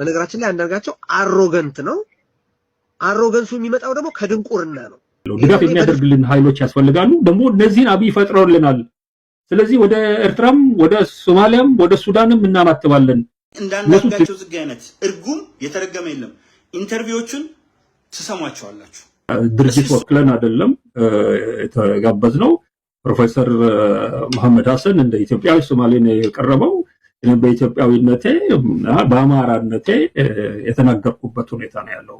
በነገራችን ላይ አንዳርጋቸው አሮገንት ነው። አሮገንሱ የሚመጣው ደግሞ ከድንቁርና ነው። ድጋፍ የሚያደርግልን ኃይሎች ያስፈልጋሉ። ደግሞ እነዚህን አብይ ፈጥረውልናል። ስለዚህ ወደ ኤርትራም ወደ ሶማሊያም ወደ ሱዳንም እናማትባለን። እንዳንዳርጋቸው ጽጌ አይነት እርጉም የተረገመ የለም። ኢንተርቪዎቹን ትሰሟቸዋላችሁ። ድርጅት ወክለን አይደለም የተጋበዝነው። ፕሮፌሰር መሐመድ ሐሰን እንደ ኢትዮጵያዊ ሶማሌ ነው የቀረበው። በኢትዮጵያዊነቴ በአማራነቴ የተናገርኩበት ሁኔታ ነው ያለው።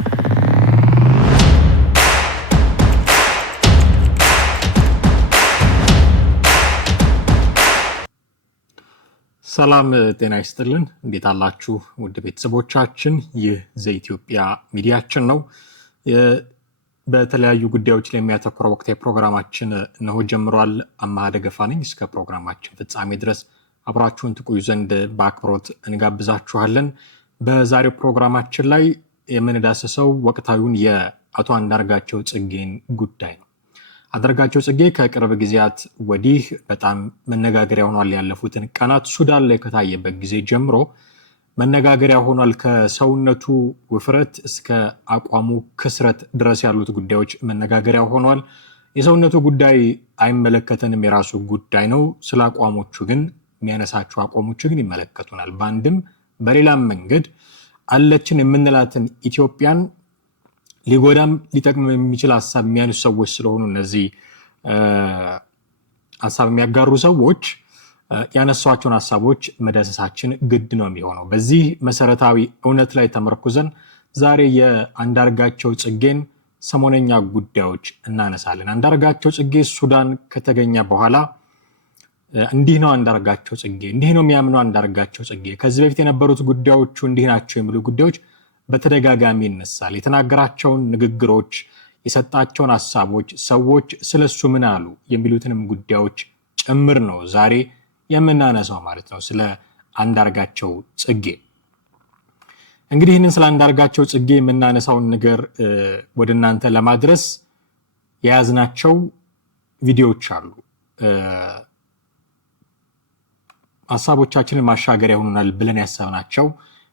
ሰላም ጤና ይስጥልን። እንዴት አላችሁ ውድ ቤተሰቦቻችን? ይህ ዘኢትዮጵያ ሚዲያችን ነው። በተለያዩ ጉዳዮች ላይ የሚያተኩረው ወቅታዊ ፕሮግራማችን እነሆ ጀምሯል። አማሃ ደገፋ ነኝ። እስከ ፕሮግራማችን ፍጻሜ ድረስ አብራችሁን ትቆዩ ዘንድ በአክብሮት እንጋብዛችኋለን። በዛሬው ፕሮግራማችን ላይ የምንዳስሰው ወቅታዊውን የአቶ አንዳርጋቸው ጽጌን ጉዳይ ነው። አንዳርጋቸው ጽጌ ከቅርብ ጊዜያት ወዲህ በጣም መነጋገሪያ ሆኗል። ያለፉትን ቀናት ሱዳን ላይ ከታየበት ጊዜ ጀምሮ መነጋገሪያ ሆኗል። ከሰውነቱ ውፍረት እስከ አቋሙ ክስረት ድረስ ያሉት ጉዳዮች መነጋገሪያ ሆኗል። የሰውነቱ ጉዳይ አይመለከተንም፣ የራሱ ጉዳይ ነው። ስለ አቋሞቹ ግን የሚያነሳቸው አቋሞቹ ግን ይመለከቱናል። በአንድም በሌላም መንገድ አለችን የምንላትን ኢትዮጵያን ሊጎዳም ሊጠቅም የሚችል ሀሳብ የሚያነሱ ሰዎች ስለሆኑ እነዚህ ሀሳብ የሚያጋሩ ሰዎች ያነሷቸውን ሀሳቦች መዳሰሳችን ግድ ነው የሚሆነው። በዚህ መሰረታዊ እውነት ላይ ተመርኩዘን ዛሬ የአንዳርጋቸው ጽጌን ሰሞነኛ ጉዳዮች እናነሳለን። አንዳርጋቸው ጽጌ ሱዳን ከተገኘ በኋላ እንዲህ ነው አንዳርጋቸው ጽጌ፣ እንዲህ ነው የሚያምነው አንዳርጋቸው ጽጌ፣ ከዚህ በፊት የነበሩት ጉዳዮቹ እንዲህ ናቸው የሚሉ ጉዳዮች በተደጋጋሚ ይነሳል። የተናገራቸውን ንግግሮች፣ የሰጣቸውን ሀሳቦች፣ ሰዎች ስለሱ ምን አሉ የሚሉትንም ጉዳዮች ጭምር ነው ዛሬ የምናነሳው ማለት ነው፣ ስለ አንዳርጋቸው ጽጌ። እንግዲህ ይህንን ስለ አንዳርጋቸው ጽጌ የምናነሳውን ነገር ወደ እናንተ ለማድረስ የያዝናቸው ቪዲዮዎች አሉ። ሀሳቦቻችንን ማሻገሪያ ይሆኑናል ብለን ያሰብናቸው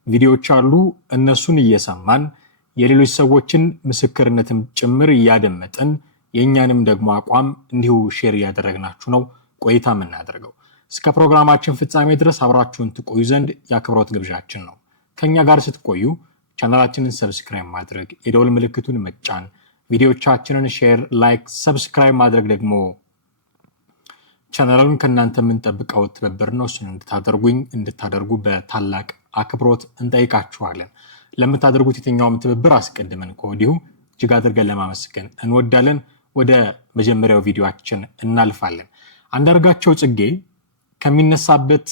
ቪዲዮዎች አሉ። እነሱን እየሰማን የሌሎች ሰዎችን ምስክርነትም ጭምር እያደመጥን የእኛንም ደግሞ አቋም እንዲሁ ሼር እያደረግናችሁ ነው ቆይታ የምናደርገው። እስከ ፕሮግራማችን ፍጻሜ ድረስ አብራችሁን ትቆዩ ዘንድ የአክብሮት ግብዣችን ነው። ከኛ ጋር ስትቆዩ ቻናላችንን ሰብስክራይብ ማድረግ፣ የደወል ምልክቱን መጫን፣ ቪዲዮቻችንን ሼር፣ ላይክ፣ ሰብስክራይብ ማድረግ ደግሞ ቻናሉን ከእናንተ የምንጠብቀው ትብብር ነው። እሱን እንድታደርጉ በታላቅ አክብሮት እንጠይቃችኋለን። ለምታደርጉት የትኛውም ትብብር አስቀድመን ከወዲሁ እጅግ አድርገን ለማመስገን እንወዳለን። ወደ መጀመሪያው ቪዲዮአችን እናልፋለን። አንዳርጋቸው ጽጌ ከሚነሳበት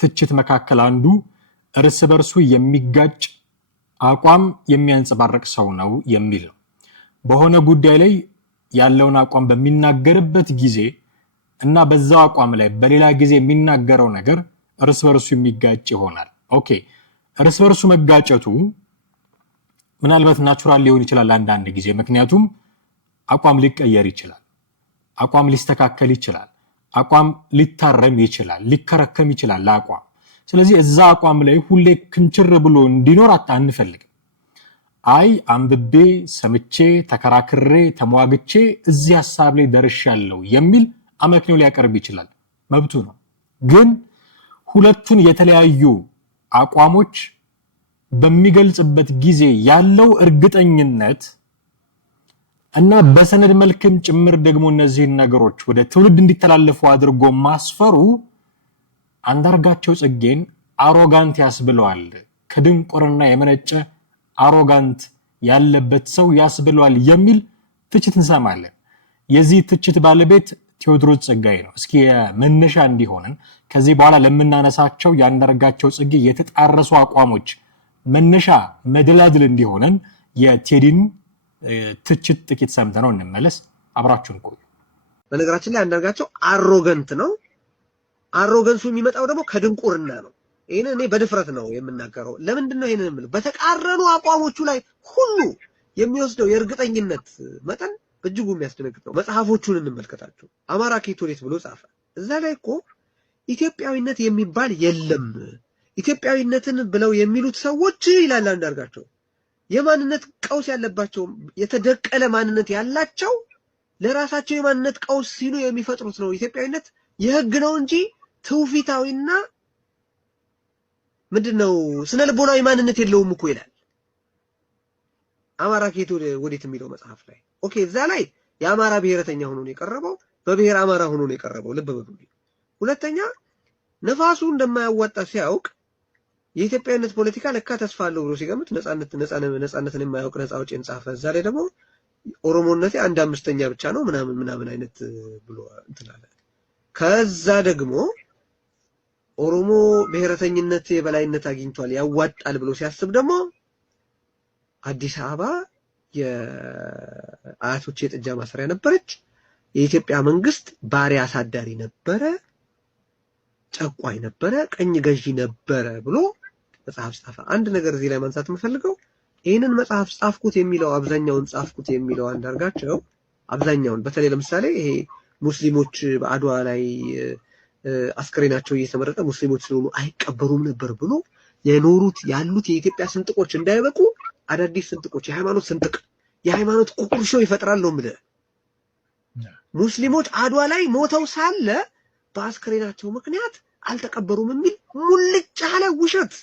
ትችት መካከል አንዱ እርስ በርሱ የሚጋጭ አቋም የሚያንጸባርቅ ሰው ነው የሚል ነው። በሆነ ጉዳይ ላይ ያለውን አቋም በሚናገርበት ጊዜ እና በዛው አቋም ላይ በሌላ ጊዜ የሚናገረው ነገር እርስ በርሱ የሚጋጭ ይሆናል። ኦኬ፣ እርስ በርሱ መጋጨቱ ምናልባት ናቹራል ሊሆን ይችላል አንዳንድ ጊዜ። ምክንያቱም አቋም ሊቀየር ይችላል፣ አቋም ሊስተካከል ይችላል፣ አቋም ሊታረም ይችላል፣ ሊከረከም ይችላል አቋም። ስለዚህ እዛ አቋም ላይ ሁሌ ክንችር ብሎ እንዲኖር አንፈልግም። አይ አንብቤ ሰምቼ ተከራክሬ ተሟግቼ እዚህ ሀሳብ ላይ ደርሻለሁ የሚል አመክንዮ ሊያቀርብ ይችላል፣ መብቱ ነው። ግን ሁለቱን የተለያዩ አቋሞች በሚገልጽበት ጊዜ ያለው እርግጠኝነት እና በሰነድ መልክም ጭምር ደግሞ እነዚህን ነገሮች ወደ ትውልድ እንዲተላለፉ አድርጎ ማስፈሩ አንዳርጋቸው ጽጌን አሮጋንት ያስብለዋል። ከድንቁርና የመነጨ አሮጋንት ያለበት ሰው ያስብለዋል የሚል ትችት እንሰማለን። የዚህ ትችት ባለቤት ቴዎድሮስ ጸጋዬ ነው። እስኪ መነሻ እንዲሆነን ከዚህ በኋላ ለምናነሳቸው የአንዳርጋቸው ጽጌ የተጣረሱ አቋሞች መነሻ መደላድል እንዲሆነን የቴዲን ትችት ጥቂት ሰምተነው እንመለስ። አብራችሁን ቆዩ። በነገራችን ላይ አንዳርጋቸው አሮገንት ነው። አሮገንሱ የሚመጣው ደግሞ ከድንቁርና ነው። ይሄን እኔ በድፍረት ነው የምናገረው። ለምንድን ነው ይሄንን የምለው? በተቃረኑ አቋሞቹ ላይ ሁሉ የሚወስደው የእርግጠኝነት መጠን እጅጉ የሚያስደነግጥ ነው። መጽሐፎቹን እንመልከታቸው። አማራ ኬቶሌት ብሎ ጻፈ። እዛ ላይ እኮ ኢትዮጵያዊነት የሚባል የለም፣ ኢትዮጵያዊነትን ብለው የሚሉት ሰዎች ይላል አንዳርጋቸው የማንነት ቀውስ ያለባቸው የተደቀለ ማንነት ያላቸው ለራሳቸው የማንነት ቀውስ ሲሉ የሚፈጥሩት ነው። ኢትዮጵያዊነት የህግ ነው እንጂ ትውፊታዊና ምንድነው ስነ ልቦናዊ ማንነት የለውም እኮ ይላል አማራ ከየት ወዴት የሚለው መጽሐፍ ላይ። ኦኬ እዛ ላይ የአማራ ብሔረተኛ ሆኖ ነው የቀረበው፣ በብሔር አማራ ሆኖ ነው የቀረበው። ልብ በሉ። ሁለተኛ ነፋሱ እንደማያዋጣ ሲያውቅ የኢትዮጵያዊነት ፖለቲካ ለካ ተስፋ አለው ብሎ ሲገምት ነፃነትን የማያውቅ ነፃ አውጪን ጻፈ። እዛ ላይ ደግሞ ኦሮሞነቴ 1/5 ብቻ ነው ምናምን አይነት ብሎ እንትን አለ። ከዛ ደግሞ ኦሮሞ ብሔረተኝነት የበላይነት አግኝቷል ያዋጣል ብሎ ሲያስብ ደግሞ አዲስ አበባ የአያቶች የጥጃ ማሰሪያ ነበረች፣ የኢትዮጵያ መንግስት ባሪያ አሳዳሪ ነበረ፣ ጨቋኝ ነበረ፣ ቀኝ ገዢ ነበረ ብሎ መጽሐፍ ጻፈ። አንድ ነገር እዚህ ላይ ማንሳት የምፈልገው ይሄንን መጽሐፍ ጻፍኩት የሚለው አብዛኛውን ጻፍኩት የሚለው አንዳርጋቸው አብዛኛውን በተለይ ለምሳሌ ይሄ ሙስሊሞች በአድዋ ላይ አስከሬናቸው እየተመረጠ ሙስሊሞች ስለሆኑ አይቀበሩም ነበር ብሎ ያሉት የኢትዮጵያ ስንጥቆች እንዳይበቁ አዳዲስ ስንጥቆች የሃይማኖት ቁርሾ ይፈጥራል ነው ማለት። ሙስሊሞች አድዋ ላይ ሞተው ሳለ በአስከሬናቸው ምክንያት አልተቀበሩም የሚል ሙልጭ ያለ ውሸት።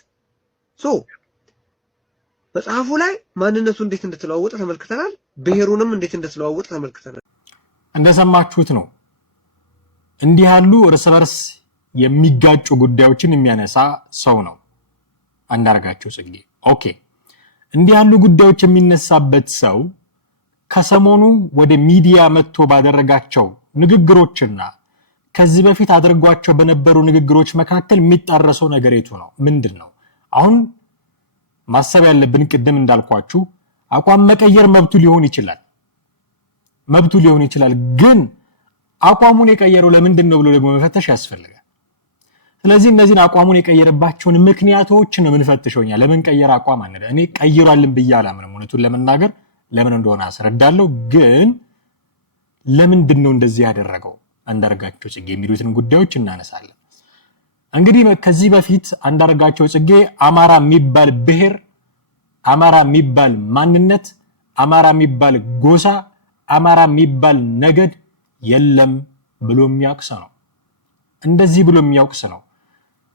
መጽሐፉ ላይ ማንነቱ እንዴት እንደተለዋወጠ ተመልክተናል። ብሔሩንም እንዴት እንደተለዋወጠ ተመልክተናል። እንደሰማችሁት ነው። እንዲህ ያሉ እርስ በርስ የሚጋጩ ጉዳዮችን የሚያነሳ ሰው ነው አንዳርጋቸው ጽጌ። ኦኬ እንዲህ ያሉ ጉዳዮች የሚነሳበት ሰው ከሰሞኑ ወደ ሚዲያ መጥቶ ባደረጋቸው ንግግሮችና ከዚህ በፊት አድርጓቸው በነበሩ ንግግሮች መካከል የሚጣረሰው ነገር የቱ ነው? ምንድነው? አሁን ማሰብ ያለብን ቅድም እንዳልኳችሁ አቋም መቀየር መብቱ ሊሆን ይችላል፣ ግን አቋሙን የቀየረው ለምንድን ነው ብሎ ደግሞ መፈተሽ ያስፈልጋል። ስለዚህ እነዚህን አቋሙን የቀየረባቸውን ምክንያቶች ነው የምንፈትሸውኛ። ለምን ቀየረ አቋም አንደ እኔ ቀይሯልን ብዬ አላምንም። እውነቱን ለመናገር ለምን እንደሆነ አስረዳለሁ፣ ግን ለምንድን ነው እንደዚህ ያደረገው አንዳርጋቸው ጽጌ የሚሉትን ጉዳዮች እናነሳለን። እንግዲህ ከዚህ በፊት አንዳርጋቸው ጽጌ አማራ የሚባል ብሔር፣ አማራ የሚባል ማንነት፣ አማራ የሚባል ጎሳ፣ አማራ የሚባል ነገድ የለም ብሎ የሚያውቅስ ነው። እንደዚህ ብሎ የሚያውቅስ ነው።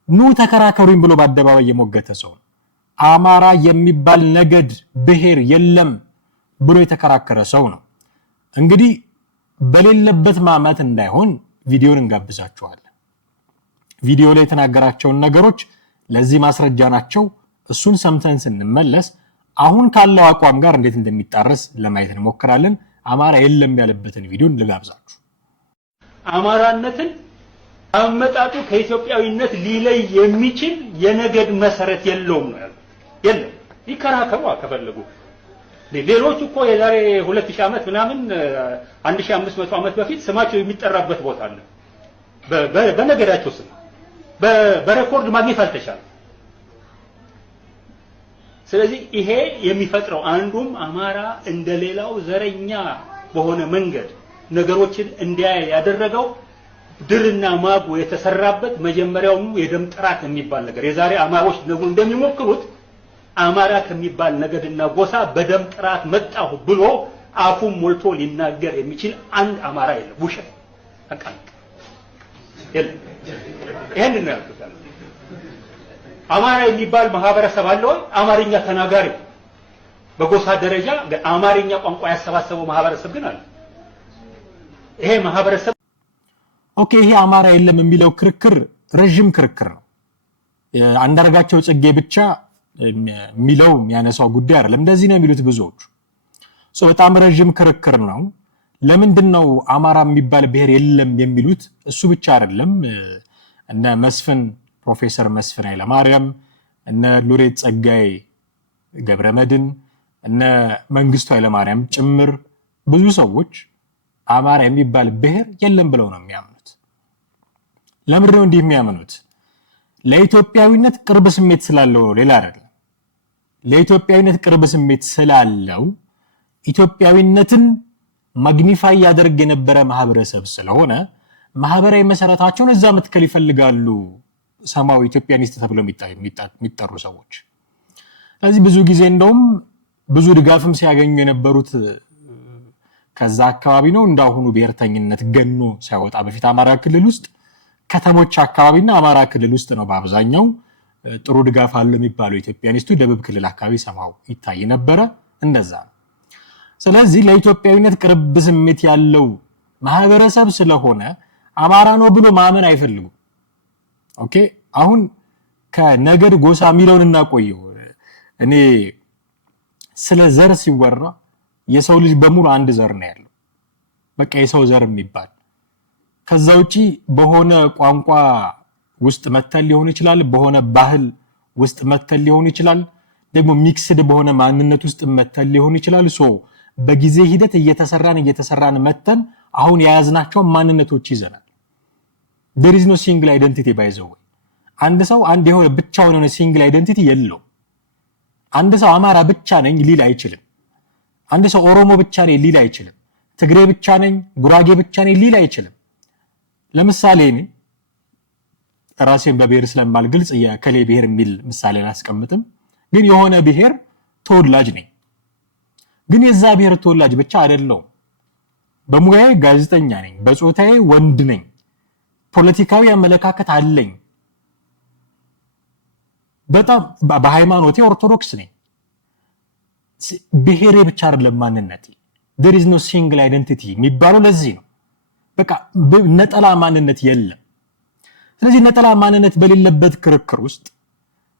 ኑ ተከራከሩኝ ብሎ በአደባባይ የሞገተ ሰው ነው። አማራ የሚባል ነገድ ብሔር የለም ብሎ የተከራከረ ሰው ነው። እንግዲህ በሌለበት ማማት እንዳይሆን ቪዲዮን እንጋብዛችኋለን። ቪዲዮ ላይ የተናገራቸውን ነገሮች ለዚህ ማስረጃ ናቸው። እሱን ሰምተን ስንመለስ አሁን ካለው አቋም ጋር እንዴት እንደሚጣረስ ለማየት እንሞክራለን። አማራ የለም ያለበትን ቪዲዮን ልጋብዛችሁ። አማራነትን አመጣጡ ከኢትዮጵያዊነት ሊለይ የሚችል የነገድ መሰረት የለውም ነው ያለው። የለም ይከራከሩ ከፈለጉ። ሌሎች እኮ የዛሬ 2000 ዓመት ምናምን 1500 ዓመት በፊት ስማቸው የሚጠራበት ቦታ አለ። በነገዳቸው ስም በሬኮርድ ማግኘት አልተቻለም። ስለዚህ ይሄ የሚፈጥረው አንዱም አማራ እንደሌላው ዘረኛ በሆነ መንገድ ነገሮችን እንዲያይ ያደረገው ድርና ማጉ የተሰራበት መጀመሪያውኑ የደም ጥራት የሚባል ነገር የዛሬ አማሮች ነው እንደሚሞክሩት አማራ ከሚባል ነገድና ጎሳ በደም ጥራት መጣሁ ብሎ አፉን ሞልቶ ሊናገር የሚችል አንድ አማራ የለም። ውሸት አቃንቅ የለም። ይሄንን ነው ያልኩት። አማራ የሚባል ማህበረሰብ አለ ወይ? አማርኛ ተናጋሪ በጎሳ ደረጃ አማርኛ ቋንቋ ያሰባሰበው ማህበረሰብ ግን አለ። ይሄ ማህበረሰብ ኦኬ፣ ይሄ አማራ የለም የሚለው ክርክር ረጅም ክርክር ነው። አንዳርጋቸው ጽጌ ብቻ የሚለው የሚያነሳው ጉዳይ አይደለም። እንደዚህ ነው የሚሉት ብዙዎች። በጣም ረጅም ክርክር ነው። ለምንድነው አማራ የሚባል ብሔር የለም የሚሉት? እሱ ብቻ አይደለም። እነ መስፍን ፕሮፌሰር መስፍን ኃይለማርያም፣ እነ ሎሬት ጸጋዬ ገብረመድን፣ እነ መንግስቱ ኃይለማርያም ጭምር ብዙ ሰዎች አማራ የሚባል ብሔር የለም ብለው ነው የሚያምኑት። ለምንድን ነው እንዲህ የሚያምኑት? ለኢትዮጵያዊነት ቅርብ ስሜት ስላለው ሌላ አይደለም። ለኢትዮጵያዊነት ቅርብ ስሜት ስላለው ኢትዮጵያዊነትን ማግኒፋይ ያደርግ የነበረ ማህበረሰብ ስለሆነ ማህበራዊ መሰረታቸውን እዛ መትከል ይፈልጋሉ ሰማው ኢትዮጵያኒስት ተብለው የሚጠሩ ሰዎች። ስለዚህ ብዙ ጊዜ እንደውም ብዙ ድጋፍም ሲያገኙ የነበሩት ከዛ አካባቢ ነው። እንዳሁኑ ብሔርተኝነት ገኖ ሳይወጣ በፊት አማራ ክልል ውስጥ ከተሞች አካባቢና አማራ ክልል ውስጥ ነው በአብዛኛው ጥሩ ድጋፍ አለ የሚባለው ኢትዮጵያኒስቱ። ደቡብ ክልል አካባቢ ሰማው ይታይ ነበረ እንደዛ ነው። ስለዚህ ለኢትዮጵያዊነት ቅርብ ስሜት ያለው ማህበረሰብ ስለሆነ አማራ ነው ብሎ ማመን አይፈልጉም። ኦኬ አሁን ከነገድ ጎሳ የሚለውን እናቆየው። እኔ ስለ ዘር ሲወራ የሰው ልጅ በሙሉ አንድ ዘር ነው ያለው፣ በቃ የሰው ዘር የሚባል ከዛ ውጪ በሆነ ቋንቋ ውስጥ መተል ሊሆን ይችላል፣ በሆነ ባህል ውስጥ መተል ሊሆን ይችላል፣ ደግሞ ሚክስድ በሆነ ማንነት ውስጥ መተል ሊሆን ይችላል። ሶ በጊዜ ሂደት እየተሰራን መተን አሁን የያዝናቸው ማንነቶች ይዘናል። there is no single identity by the way። አንድ ሰው አንድ የሆነ ብቻውን የሆነ ሲንግል አይደንቲቲ የለው። አንድ ሰው አማራ ብቻ ነኝ ሊል አይችልም። አንድ ሰው ኦሮሞ ብቻ ነኝ ሊል አይችልም። ትግሬ ብቻ ነኝ፣ ጉራጌ ብቻ ነኝ ሊል አይችልም። ለምሳሌ እኔ ራሴን በብሔር ስለማልገልጽ የከሌ ብሔር የሚል ምሳሌ አላስቀምጥም፣ ግን የሆነ ብሔር ተወላጅ ነኝ። ግን የዛ ብሔር ተወላጅ ብቻ አይደለሁም። በሙያዬ ጋዜጠኛ ነኝ፣ በጾታዬ ወንድ ነኝ፣ ፖለቲካዊ አመለካከት አለኝ፣ በጣም በሃይማኖቴ ኦርቶዶክስ ነኝ። ብሔሬ ብቻ አይደለም ማንነቴ። there is no single identity የሚባለው ለዚህ ነው። በቃ ነጠላ ማንነት የለም። ስለዚህ ነጠላ ማንነት በሌለበት ክርክር ውስጥ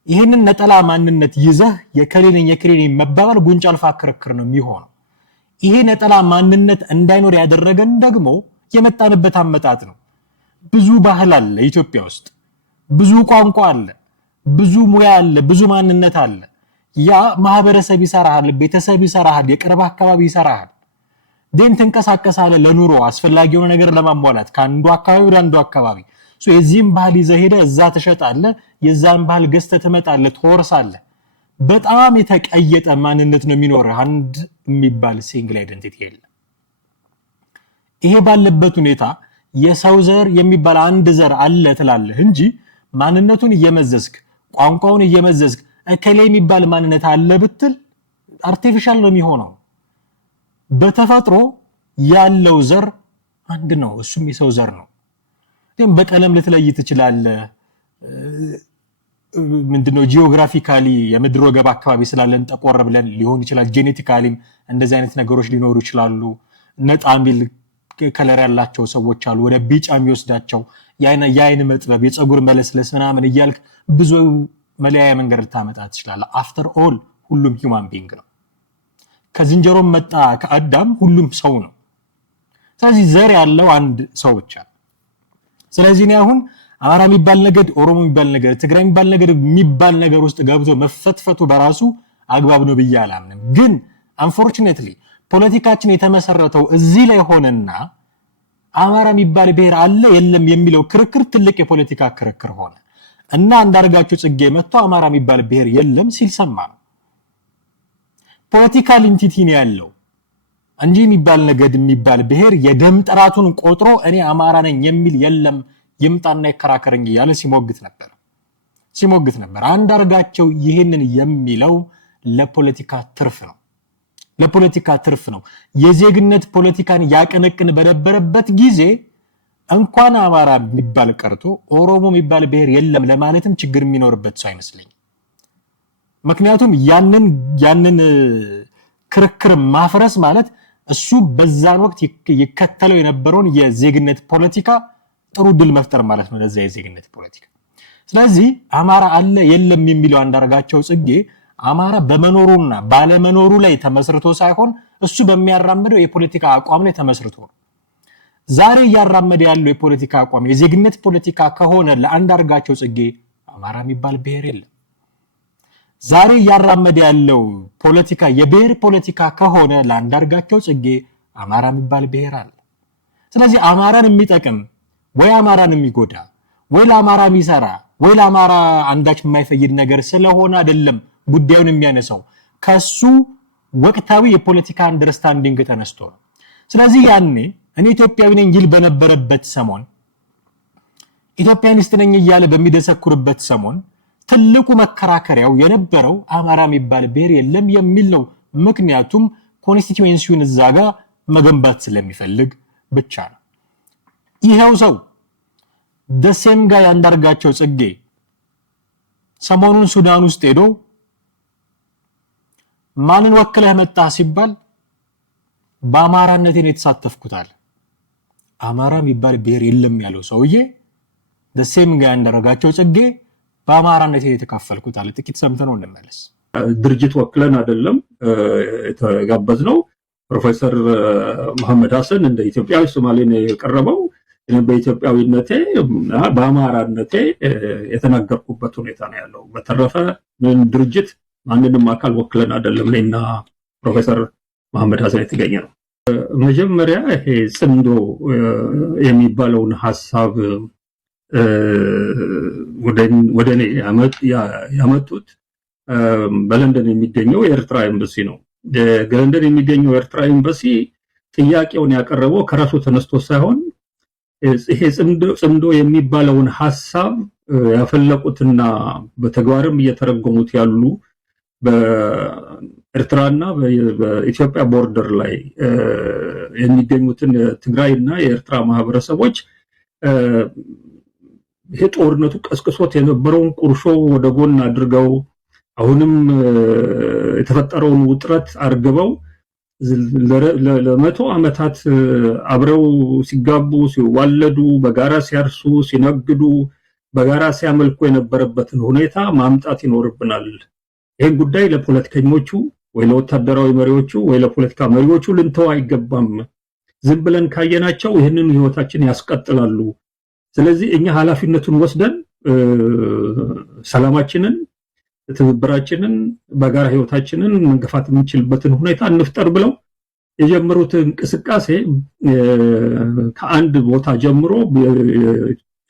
ይሄንን ነጠላ ማንነት ይዘህ የከሌነኝ መባባል ጉንጫ አልፋ ክርክር ነው የሚሆነው። ይሄ ነጠላ ማንነት እንዳይኖር ያደረገን ደግሞ የመጣንበት አመጣጥ ነው። ብዙ ባህል አለ ኢትዮጵያ ውስጥ፣ ብዙ ቋንቋ አለ፣ ብዙ ሙያ አለ፣ ብዙ ማንነት አለ። ያ ማህበረሰብ ይሰራሃል፣ ቤተሰብ ይሰራሃል፣ የቅርብ አካባቢ ይሰራሃል። ደን ተንቀሳቀሳለህ ለኑሮ አስፈላጊ የሆነ ነገር ለማሟላት ከአንዱ አካባቢ ወደ አንዱ አካባቢ። የዚህም ባህል ይዘህ ሄደህ እዛ ትሸጣለህ፣ የዛን ባህል ገዝተህ ትመጣለህ፣ ትወርሳለህ። በጣም የተቀየጠ ማንነት ነው የሚኖርህ። አንድ የሚባል ሲንግል አይደንቲቲ የለም። ይሄ ባለበት ሁኔታ የሰው ዘር የሚባል አንድ ዘር አለ ትላለህ እንጂ ማንነቱን እየመዘዝክ ቋንቋውን እየመዘዝክ እከሌ የሚባል ማንነት አለ ብትል አርቲፊሻል ነው የሚሆነው። በተፈጥሮ ያለው ዘር አንድ ነው፣ እሱም የሰው ዘር ነው። ግን በቀለም ልትለይ ትችላለህ። ምንድነው ጂኦግራፊካሊ የምድር ወገብ አካባቢ ስላለን ጠቆር ብለን ሊሆን ይችላል። ጄኔቲካሊም እንደዚህ አይነት ነገሮች ሊኖሩ ይችላሉ። ነጣ ሚል ከለር ያላቸው ሰዎች አሉ፣ ወደ ቢጫ የሚወስዳቸው የአይን መጥበብ፣ የፀጉር መለስለስ ምናምን እያልክ ብዙ መለያያ መንገድ ልታመጣ ትችላለህ። አፍተር ኦል ሁሉም ሂውማን ቢንግ ነው። ከዝንጀሮም መጣ ከአዳም ሁሉም ሰው ነው። ስለዚህ ዘር ያለው አንድ ሰው ብቻ ነው። ስለዚህ እኔ አሁን አማራ የሚባል ነገድ፣ ኦሮሞ የሚባል ነገድ፣ ትግራይ የሚባል ነገር ውስጥ ገብቶ መፈትፈቱ በራሱ አግባብ ነው ብዬ አላምንም። ግን አንፎርቹኔትሊ ፖለቲካችን የተመሰረተው እዚህ ላይ ሆነና አማራ የሚባል ብሔር አለ የለም የሚለው ክርክር ትልቅ የፖለቲካ ክርክር ሆነ እና አንዳርጋቸው ጽጌ መጥቶ አማራ የሚባል ብሔር የለም ሲል ሰማ ነው። ፖለቲካል ኢንቲቲ ነው ያለው እንጂ የሚባል ነገድ የሚባል ብሔር የደም ጥራቱን ቆጥሮ እኔ አማራ ነኝ የሚል የለም፣ ይምጣና ይከራከረኝ እያለ ሲሞግት ነበር። አንዳርጋቸው ይሄንን የሚለው ለፖለቲካ ትርፍ ነው። የዜግነት ፖለቲካን ያቀነቅን በነበረበት ጊዜ እንኳን አማራ የሚባል ቀርቶ ኦሮሞ የሚባል ብሔር የለም ለማለትም ችግር የሚኖርበት ሰው አይመስለኝም። ምክንያቱም ያንን ክርክር ማፍረስ ማለት እሱ በዛን ወቅት ይከተለው የነበረውን የዜግነት ፖለቲካ ጥሩ ድል መፍጠር ማለት ነው ለዛ የዜግነት ፖለቲካ። ስለዚህ አማራ አለ የለም የሚለው አንዳርጋቸው ጽጌ አማራ በመኖሩና ባለመኖሩ ላይ ተመስርቶ ሳይሆን እሱ በሚያራምደው የፖለቲካ አቋም ላይ ተመስርቶ ነው። ዛሬ እያራመደ ያለው የፖለቲካ አቋም የዜግነት ፖለቲካ ከሆነ ለአንዳርጋቸው ጽጌ አማራ የሚባል ብሔር የለም። ዛሬ እያራመደ ያለው ፖለቲካ የብሔር ፖለቲካ ከሆነ ለአንዳርጋቸው ጽጌ አማራ የሚባል ብሔር አለ። ስለዚህ አማራን የሚጠቅም ወይ አማራን የሚጎዳ ወይ ለአማራ የሚሰራ ወይ ለአማራ አንዳች የማይፈይድ ነገር ስለሆነ አይደለም ጉዳዩን የሚያነሳው፣ ከሱ ወቅታዊ የፖለቲካ አንደርስታንዲንግ ተነስቶ ነው። ስለዚህ ያኔ እኔ ኢትዮጵያዊ ነኝ ይል በነበረበት ሰሞን ኢትዮጵያኒስት ነኝ እያለ በሚደሰኩርበት ሰሞን ትልቁ መከራከሪያው የነበረው አማራ የሚባል ብሔር የለም የሚል ነው። ምክንያቱም ኮንስቲትዩዌንሲውን እዛ ጋር መገንባት ስለሚፈልግ ብቻ ነው። ይሄው ሰው ደሴም ጋር ያንዳርጋቸው ጽጌ ሰሞኑን ሱዳን ውስጥ ሄዶ ማንን ወክለህ መጣህ ሲባል በአማራነቴ ነው የተሳተፍኩታል። አማራ የሚባል ብሔር የለም ያለው ሰውዬ ደሴም ጋር ያንዳርጋቸው ጽጌ በአማራነቴ የተካፈልኩት አለ። ጥቂት ሰምተነው እንመለስ። ድርጅት ወክለን አይደለም የተጋበዝነው። ፕሮፌሰር መሐመድ ሐሰን እንደ ኢትዮጵያዊ ሶማሌ ነው የቀረበው። በኢትዮጵያዊነቴ በአማራነቴ የተናገርኩበት ሁኔታ ነው ያለው። በተረፈ ምን ድርጅት ማንንም አካል ወክለን አይደለም ለና ፕሮፌሰር መሐመድ ሐሰን የተገኘ ነው። መጀመሪያ ይሄ ጽምዶ የሚባለውን ሐሳብ ወደኔ ያመጡት በለንደን የሚገኘው የኤርትራ ኤምባሲ ነው። በለንደን የሚገኘው የኤርትራ ኤምባሲ ጥያቄውን ያቀረበው ከራሱ ተነስቶ ሳይሆን ይሄ ጽምዶ የሚባለውን ሐሳብ ያፈለቁትና በተግባርም እየተረጎሙት ያሉ በኤርትራና በኢትዮጵያ ቦርደር ላይ የሚገኙትን ትግራይና የኤርትራ ማህበረሰቦች ይሄ ጦርነቱ ቀስቅሶት የነበረውን ቁርሾ ወደ ጎን አድርገው አሁንም የተፈጠረውን ውጥረት አርግበው ለመቶ ዓመታት አብረው ሲጋቡ ሲዋለዱ በጋራ ሲያርሱ ሲነግዱ በጋራ ሲያመልኩ የነበረበትን ሁኔታ ማምጣት ይኖርብናል። ይሄን ጉዳይ ለፖለቲከኞቹ ወይ ለወታደራዊ መሪዎቹ ወይ ለፖለቲካ መሪዎቹ ልንተው አይገባም። ዝም ብለን ካየናቸው ይሄንን ህይወታችን ያስቀጥላሉ። ስለዚህ እኛ ኃላፊነቱን ወስደን ሰላማችንን ትብብራችንን በጋራ ህይወታችንን መንገፋት የምንችልበትን ሁኔታ እንፍጠር ብለው የጀመሩት እንቅስቃሴ ከአንድ ቦታ ጀምሮ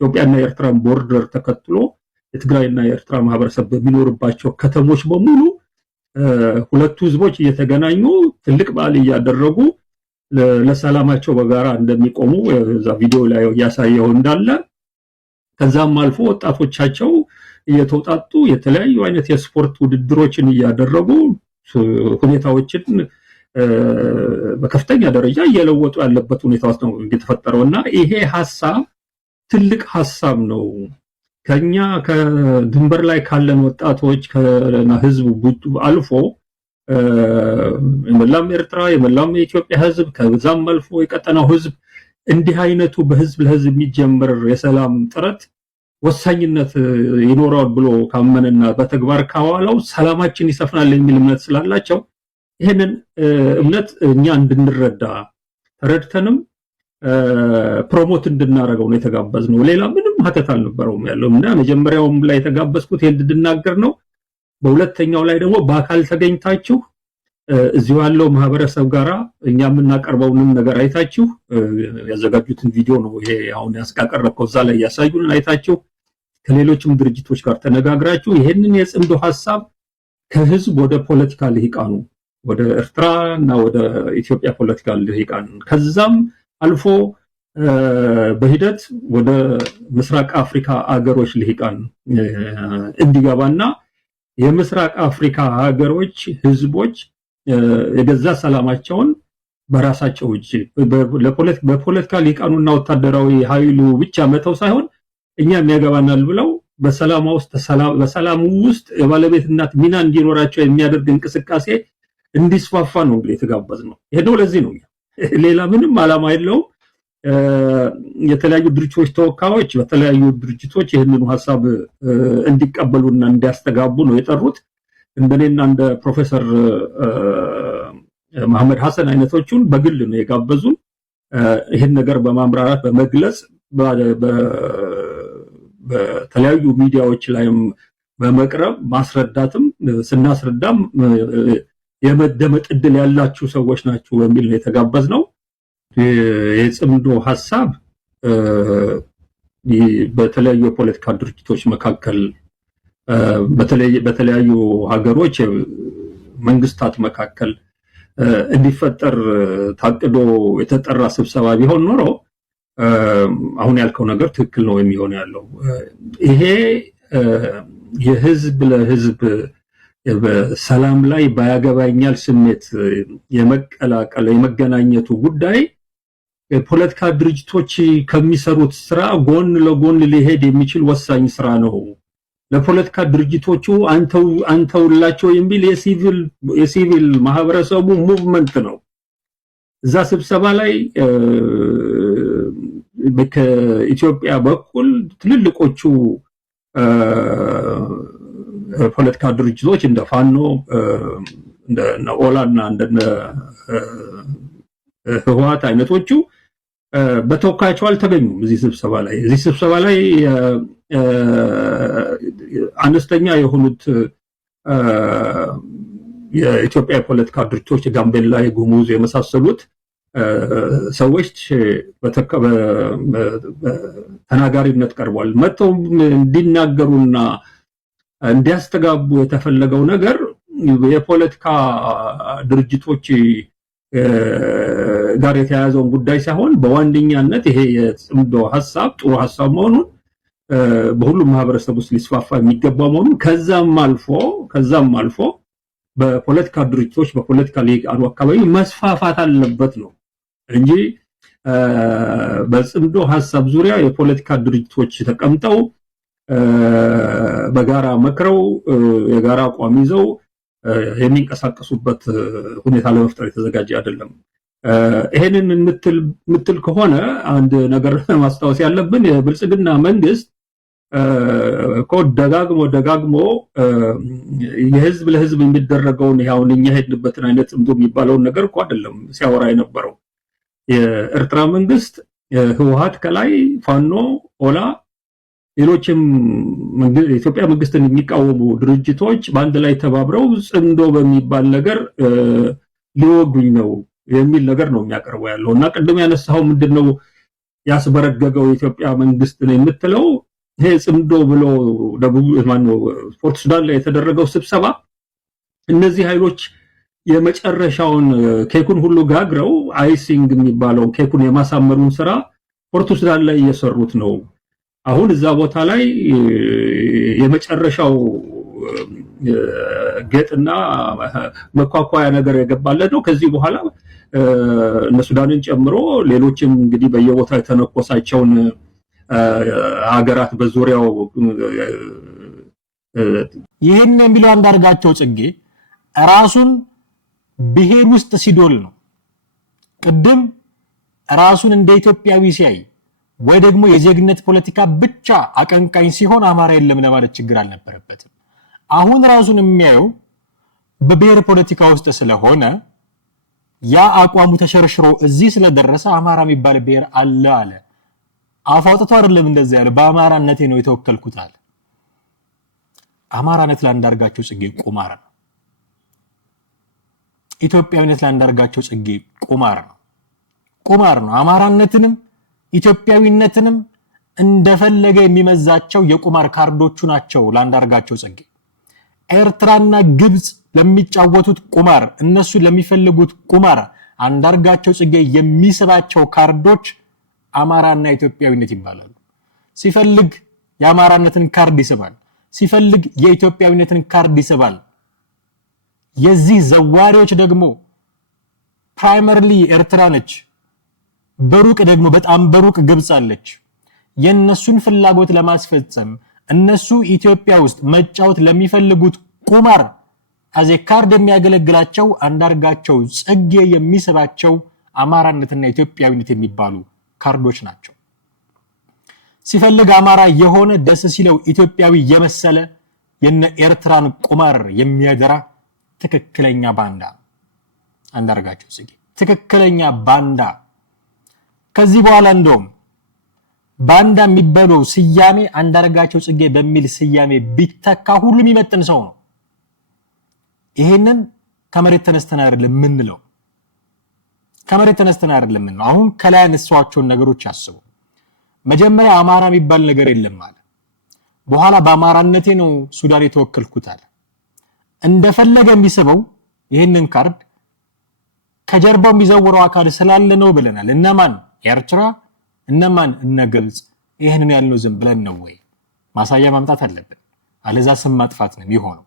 ኢትዮጵያና የኤርትራን ቦርደር ተከትሎ የትግራይና የኤርትራ ማህበረሰብ በሚኖርባቸው ከተሞች በሙሉ ሁለቱ ህዝቦች እየተገናኙ ትልቅ በዓል እያደረጉ ለሰላማቸው በጋራ እንደሚቆሙ እዛ ቪዲዮ ላይ ያሳየው እንዳለ ከዛም አልፎ ወጣቶቻቸው እየተውጣጡ የተለያዩ አይነት የስፖርት ውድድሮችን እያደረጉ ሁኔታዎችን በከፍተኛ ደረጃ እየለወጡ ያለበት ሁኔታ ውስጥ ነው የተፈጠረውና ይሄ ሐሳብ ትልቅ ሐሳብ ነው። ከኛ ከድንበር ላይ ካለን ወጣቶች ከና ህዝብ አልፎ የመላም ኤርትራ የመላም የኢትዮጵያ ህዝብ ከዛም አልፎ የቀጠናው ህዝብ እንዲህ አይነቱ በህዝብ ለህዝብ የሚጀምር የሰላም ጥረት ወሳኝነት ይኖረዋል ብሎ ካመነና በተግባር ካዋለው ሰላማችን ይሰፍናል የሚል እምነት ስላላቸው ይሄንን እምነት እኛ እንድንረዳ ተረድተንም ፕሮሞት እንድናረገው ነው የተጋበዝነው። ሌላ ምንም ሀተት አልነበረውም ያለውና መጀመሪያውም ላይ የተጋበዝኩት እንድናገር ነው። በሁለተኛው ላይ ደግሞ በአካል ተገኝታችሁ እዚሁ ያለው ማህበረሰብ ጋራ እኛ የምናቀርበውንም ነገር አይታችሁ ያዘጋጁትን ቪዲዮ ነው ይሄ አሁን ያስቀረብከው እዛ ላይ ያሳዩን አይታችሁ ከሌሎችም ድርጅቶች ጋር ተነጋግራችሁ ይሄንን የጽምዶ ሐሳብ ከህዝብ ወደ ፖለቲካ ልሂቃኑ ወደ ኤርትራና ወደ ኢትዮጵያ ፖለቲካ ልሂቃን ከዛም አልፎ በሂደት ወደ ምስራቅ አፍሪካ አገሮች ልሂቃን እንዲገባና የምስራቅ አፍሪካ ሀገሮች ህዝቦች የገዛ ሰላማቸውን በራሳቸው እጅ በፖለቲካ ሊቃኑና ወታደራዊ ኃይሉ ብቻ መተው ሳይሆን እኛም ያገባናል ብለው በሰላሙ ውስጥ የባለቤትነት ሚና እንዲኖራቸው የሚያደርግ እንቅስቃሴ እንዲስፋፋ ነው እንግዲህ የተጋበዝነው። ይሄው ለዚህ ነው። ሌላ ምንም ዓላማ የለውም። የተለያዩ ድርጅቶች ተወካዮች በተለያዩ ድርጅቶች ይህንን ሐሳብ እንዲቀበሉና እንዲያስተጋቡ ነው የጠሩት። እንደኔና እንደ ፕሮፌሰር መሐመድ ሐሰን አይነቶቹን በግል ነው የጋበዙን። ይሄን ነገር በማምራራት በመግለጽ በተለያዩ ሚዲያዎች ላይም በመቅረብ ማስረዳትም ስናስረዳም የመደመጥ ዕድል ያላችሁ ሰዎች ናችሁ በሚል ነው የተጋበዝነው። የጽምዶ ሐሳብ በተለያዩ የፖለቲካ ድርጅቶች መካከል በተለያዩ ሀገሮች መንግስታት መካከል እንዲፈጠር ታቅዶ የተጠራ ስብሰባ ቢሆን ኖሮ አሁን ያልከው ነገር ትክክል ነው የሚሆን ያለው ይሄ የህዝብ ለህዝብ በሰላም ላይ ባያገባኛል ስሜት የመቀላቀል የመገናኘቱ ጉዳይ የፖለቲካ ድርጅቶች ከሚሰሩት ስራ ጎን ለጎን ሊሄድ የሚችል ወሳኝ ስራ ነው። ለፖለቲካ ድርጅቶቹ አንተውላቸው የሚል የሲቪል ማህበረሰቡ ሙቭመንት ነው። እዛ ስብሰባ ላይ ከኢትዮጵያ በኩል ትልልቆቹ ፖለቲካ ድርጅቶች እንደ ፋኖ እንደ ኦላና እንደ ህወሓት አይነቶቹ በተወካያቸው አልተገኙም እዚህ ስብሰባ ላይ አነስተኛ የሆኑት የኢትዮጵያ ፖለቲካ ድርጅቶች ጋምቤላ የጉሙዝ የመሳሰሉት ሰዎች በተናጋሪነት ቀርቧል። መጥተው እንዲናገሩና እንዲያስተጋቡ የተፈለገው ነገር የፖለቲካ ድርጅቶች ጋር የተያያዘውን ጉዳይ ሳይሆን በዋነኛነት ይሄ የጽምዶ ሐሳብ ጥሩ ሐሳብ መሆኑን በሁሉም ማህበረሰብ ውስጥ ሊስፋፋ የሚገባ መሆኑን ከዛም አልፎ በፖለቲካ ድርጅቶች በፖለቲካ ሊቃኑ አካባቢ መስፋፋት አለበት ነው እንጂ በጽምዶ ሐሳብ ዙሪያ የፖለቲካ ድርጅቶች ተቀምጠው በጋራ መክረው የጋራ አቋም ይዘው የሚንቀሳቀሱበት ሁኔታ ለመፍጠር የተዘጋጀ አይደለም። ይሄንን ምትል ከሆነ አንድ ነገር ማስታወስ ያለብን የብልጽግና መንግስት ደጋግሞ የህዝብ ለህዝብ የሚደረገውን ያውን እኛ ሄድንበትን አይነት ጽምዶ የሚባለውን ነገር እኮ አይደለም ሲያወራ የነበረው። የኤርትራ መንግስት ህወሓት ከላይ ፋኖ ኦላ ሌሎችም የኢትዮጵያ መንግስትን የሚቃወሙ ድርጅቶች በአንድ ላይ ተባብረው ጽምዶ በሚባል ነገር ሊወጉኝ ነው የሚል ነገር ነው የሚያቀርበው ያለው እና ቅድም ያነሳው ምንድነው ያስበረገገው የኢትዮጵያ መንግስት ነው የምትለው ይሄ ጽምዶ ብሎ ፖርት ሱዳን ላይ የተደረገው ስብሰባ እነዚህ ኃይሎች የመጨረሻውን ኬኩን ሁሉ ጋግረው አይሲንግ የሚባለው ኬኩን የማሳመሩን ስራ ፖርት ሱዳን ላይ እየሰሩት ነው። አሁን እዛ ቦታ ላይ የመጨረሻው ጌጥና መኳኳያ ነገር የገባለት ነው። ከዚህ በኋላ እነ ሱዳንን ጨምሮ ሌሎችም እንግዲህ በየቦታው የተነኮሳቸውን ሀገራት በዙሪያው ይሄን የሚለው አንዳርጋቸው ጽጌ ራሱን ብሔር ውስጥ ሲዶል ነው። ቅድም ራሱን እንደ ኢትዮጵያዊ ሲያይ ወይ ደግሞ የዜግነት ፖለቲካ ብቻ አቀንቃኝ ሲሆን አማራ የለም ለማለት ችግር አልነበረበትም። አሁን ራሱን የሚያየው በብሔር ፖለቲካ ውስጥ ስለሆነ ያ አቋሙ ተሸርሽሮ እዚህ ስለደረሰ አማራ የሚባል ብሔር አለ። አፋውጥቶ አይደለም እንደዛ ያለው በአማራነቴ ነው የተወከልኩት አለ። አማራነት ለአንዳርጋቸው ጽጌ ቁማር ነው። ኢትዮጵያዊነት ለአንዳርጋቸው ጽጌ ቁማር ነው። አማራነትንም ኢትዮጵያዊነትንም እንደፈለገ የሚመዛቸው የቁማር ካርዶቹ ናቸው ለአንዳርጋቸው ጽጌ። ኤርትራና ግብጽ ለሚጫወቱት ቁማር፣ እነሱ ለሚፈልጉት ቁማር አንዳርጋቸው ጽጌ የሚስባቸው ካርዶች አማራና ኢትዮጵያዊነት ይባላሉ። ሲፈልግ የአማራነትን ካርድ ይስባል፣ ሲፈልግ የኢትዮጵያዊነትን ካርድ ይስባል። የዚህ ዘዋሪዎች ደግሞ ፕራይመሪሊ ኤርትራ ነች፣ በሩቅ ደግሞ በጣም በሩቅ ግብጽ አለች። የነሱን ፍላጎት ለማስፈጸም እነሱ ኢትዮጵያ ውስጥ መጫወት ለሚፈልጉት ቁማር አዜ ካርድ የሚያገለግላቸው አንዳርጋቸው ጽጌ የሚስባቸው አማራነትና ኢትዮጵያዊነት የሚባሉ ካርዶች ናቸው። ሲፈልግ አማራ የሆነ ደስ ሲለው ኢትዮጵያዊ የመሰለ የነ ኤርትራን ቁማር የሚያደራ ትክክለኛ ባንዳ አንዳርጋቸው ጽጌ፣ ትክክለኛ ባንዳ። ከዚህ በኋላ እንደውም ባንዳ የሚባለው ስያሜ አንዳርጋቸው ጽጌ በሚል ስያሜ ቢተካ ሁሉም ይመጥን ሰው ነው። ይሄንን ከመሬት ተነስተን አይደለም የምንለው፣ አሁን ከላይ ያነሳኋቸውን ነገሮች አስቡ። መጀመሪያ አማራ የሚባል ነገር የለም አለ። በኋላ በአማራነቴ ነው ሱዳን የተወከልኩት አለ። እንደፈለገ የሚስበው ይሄንን ካርድ ከጀርባው የሚዘውረው አካል ስላለ ነው ብለናል። እነማን? ኤርትራ እነማን እነ ግብጽ ይሄንን ያልነው ዝም ብለን ነው ወይ? ማሳያ ማምጣት አለብን። አለዛ ስም ማጥፋት ነው የሚሆነው።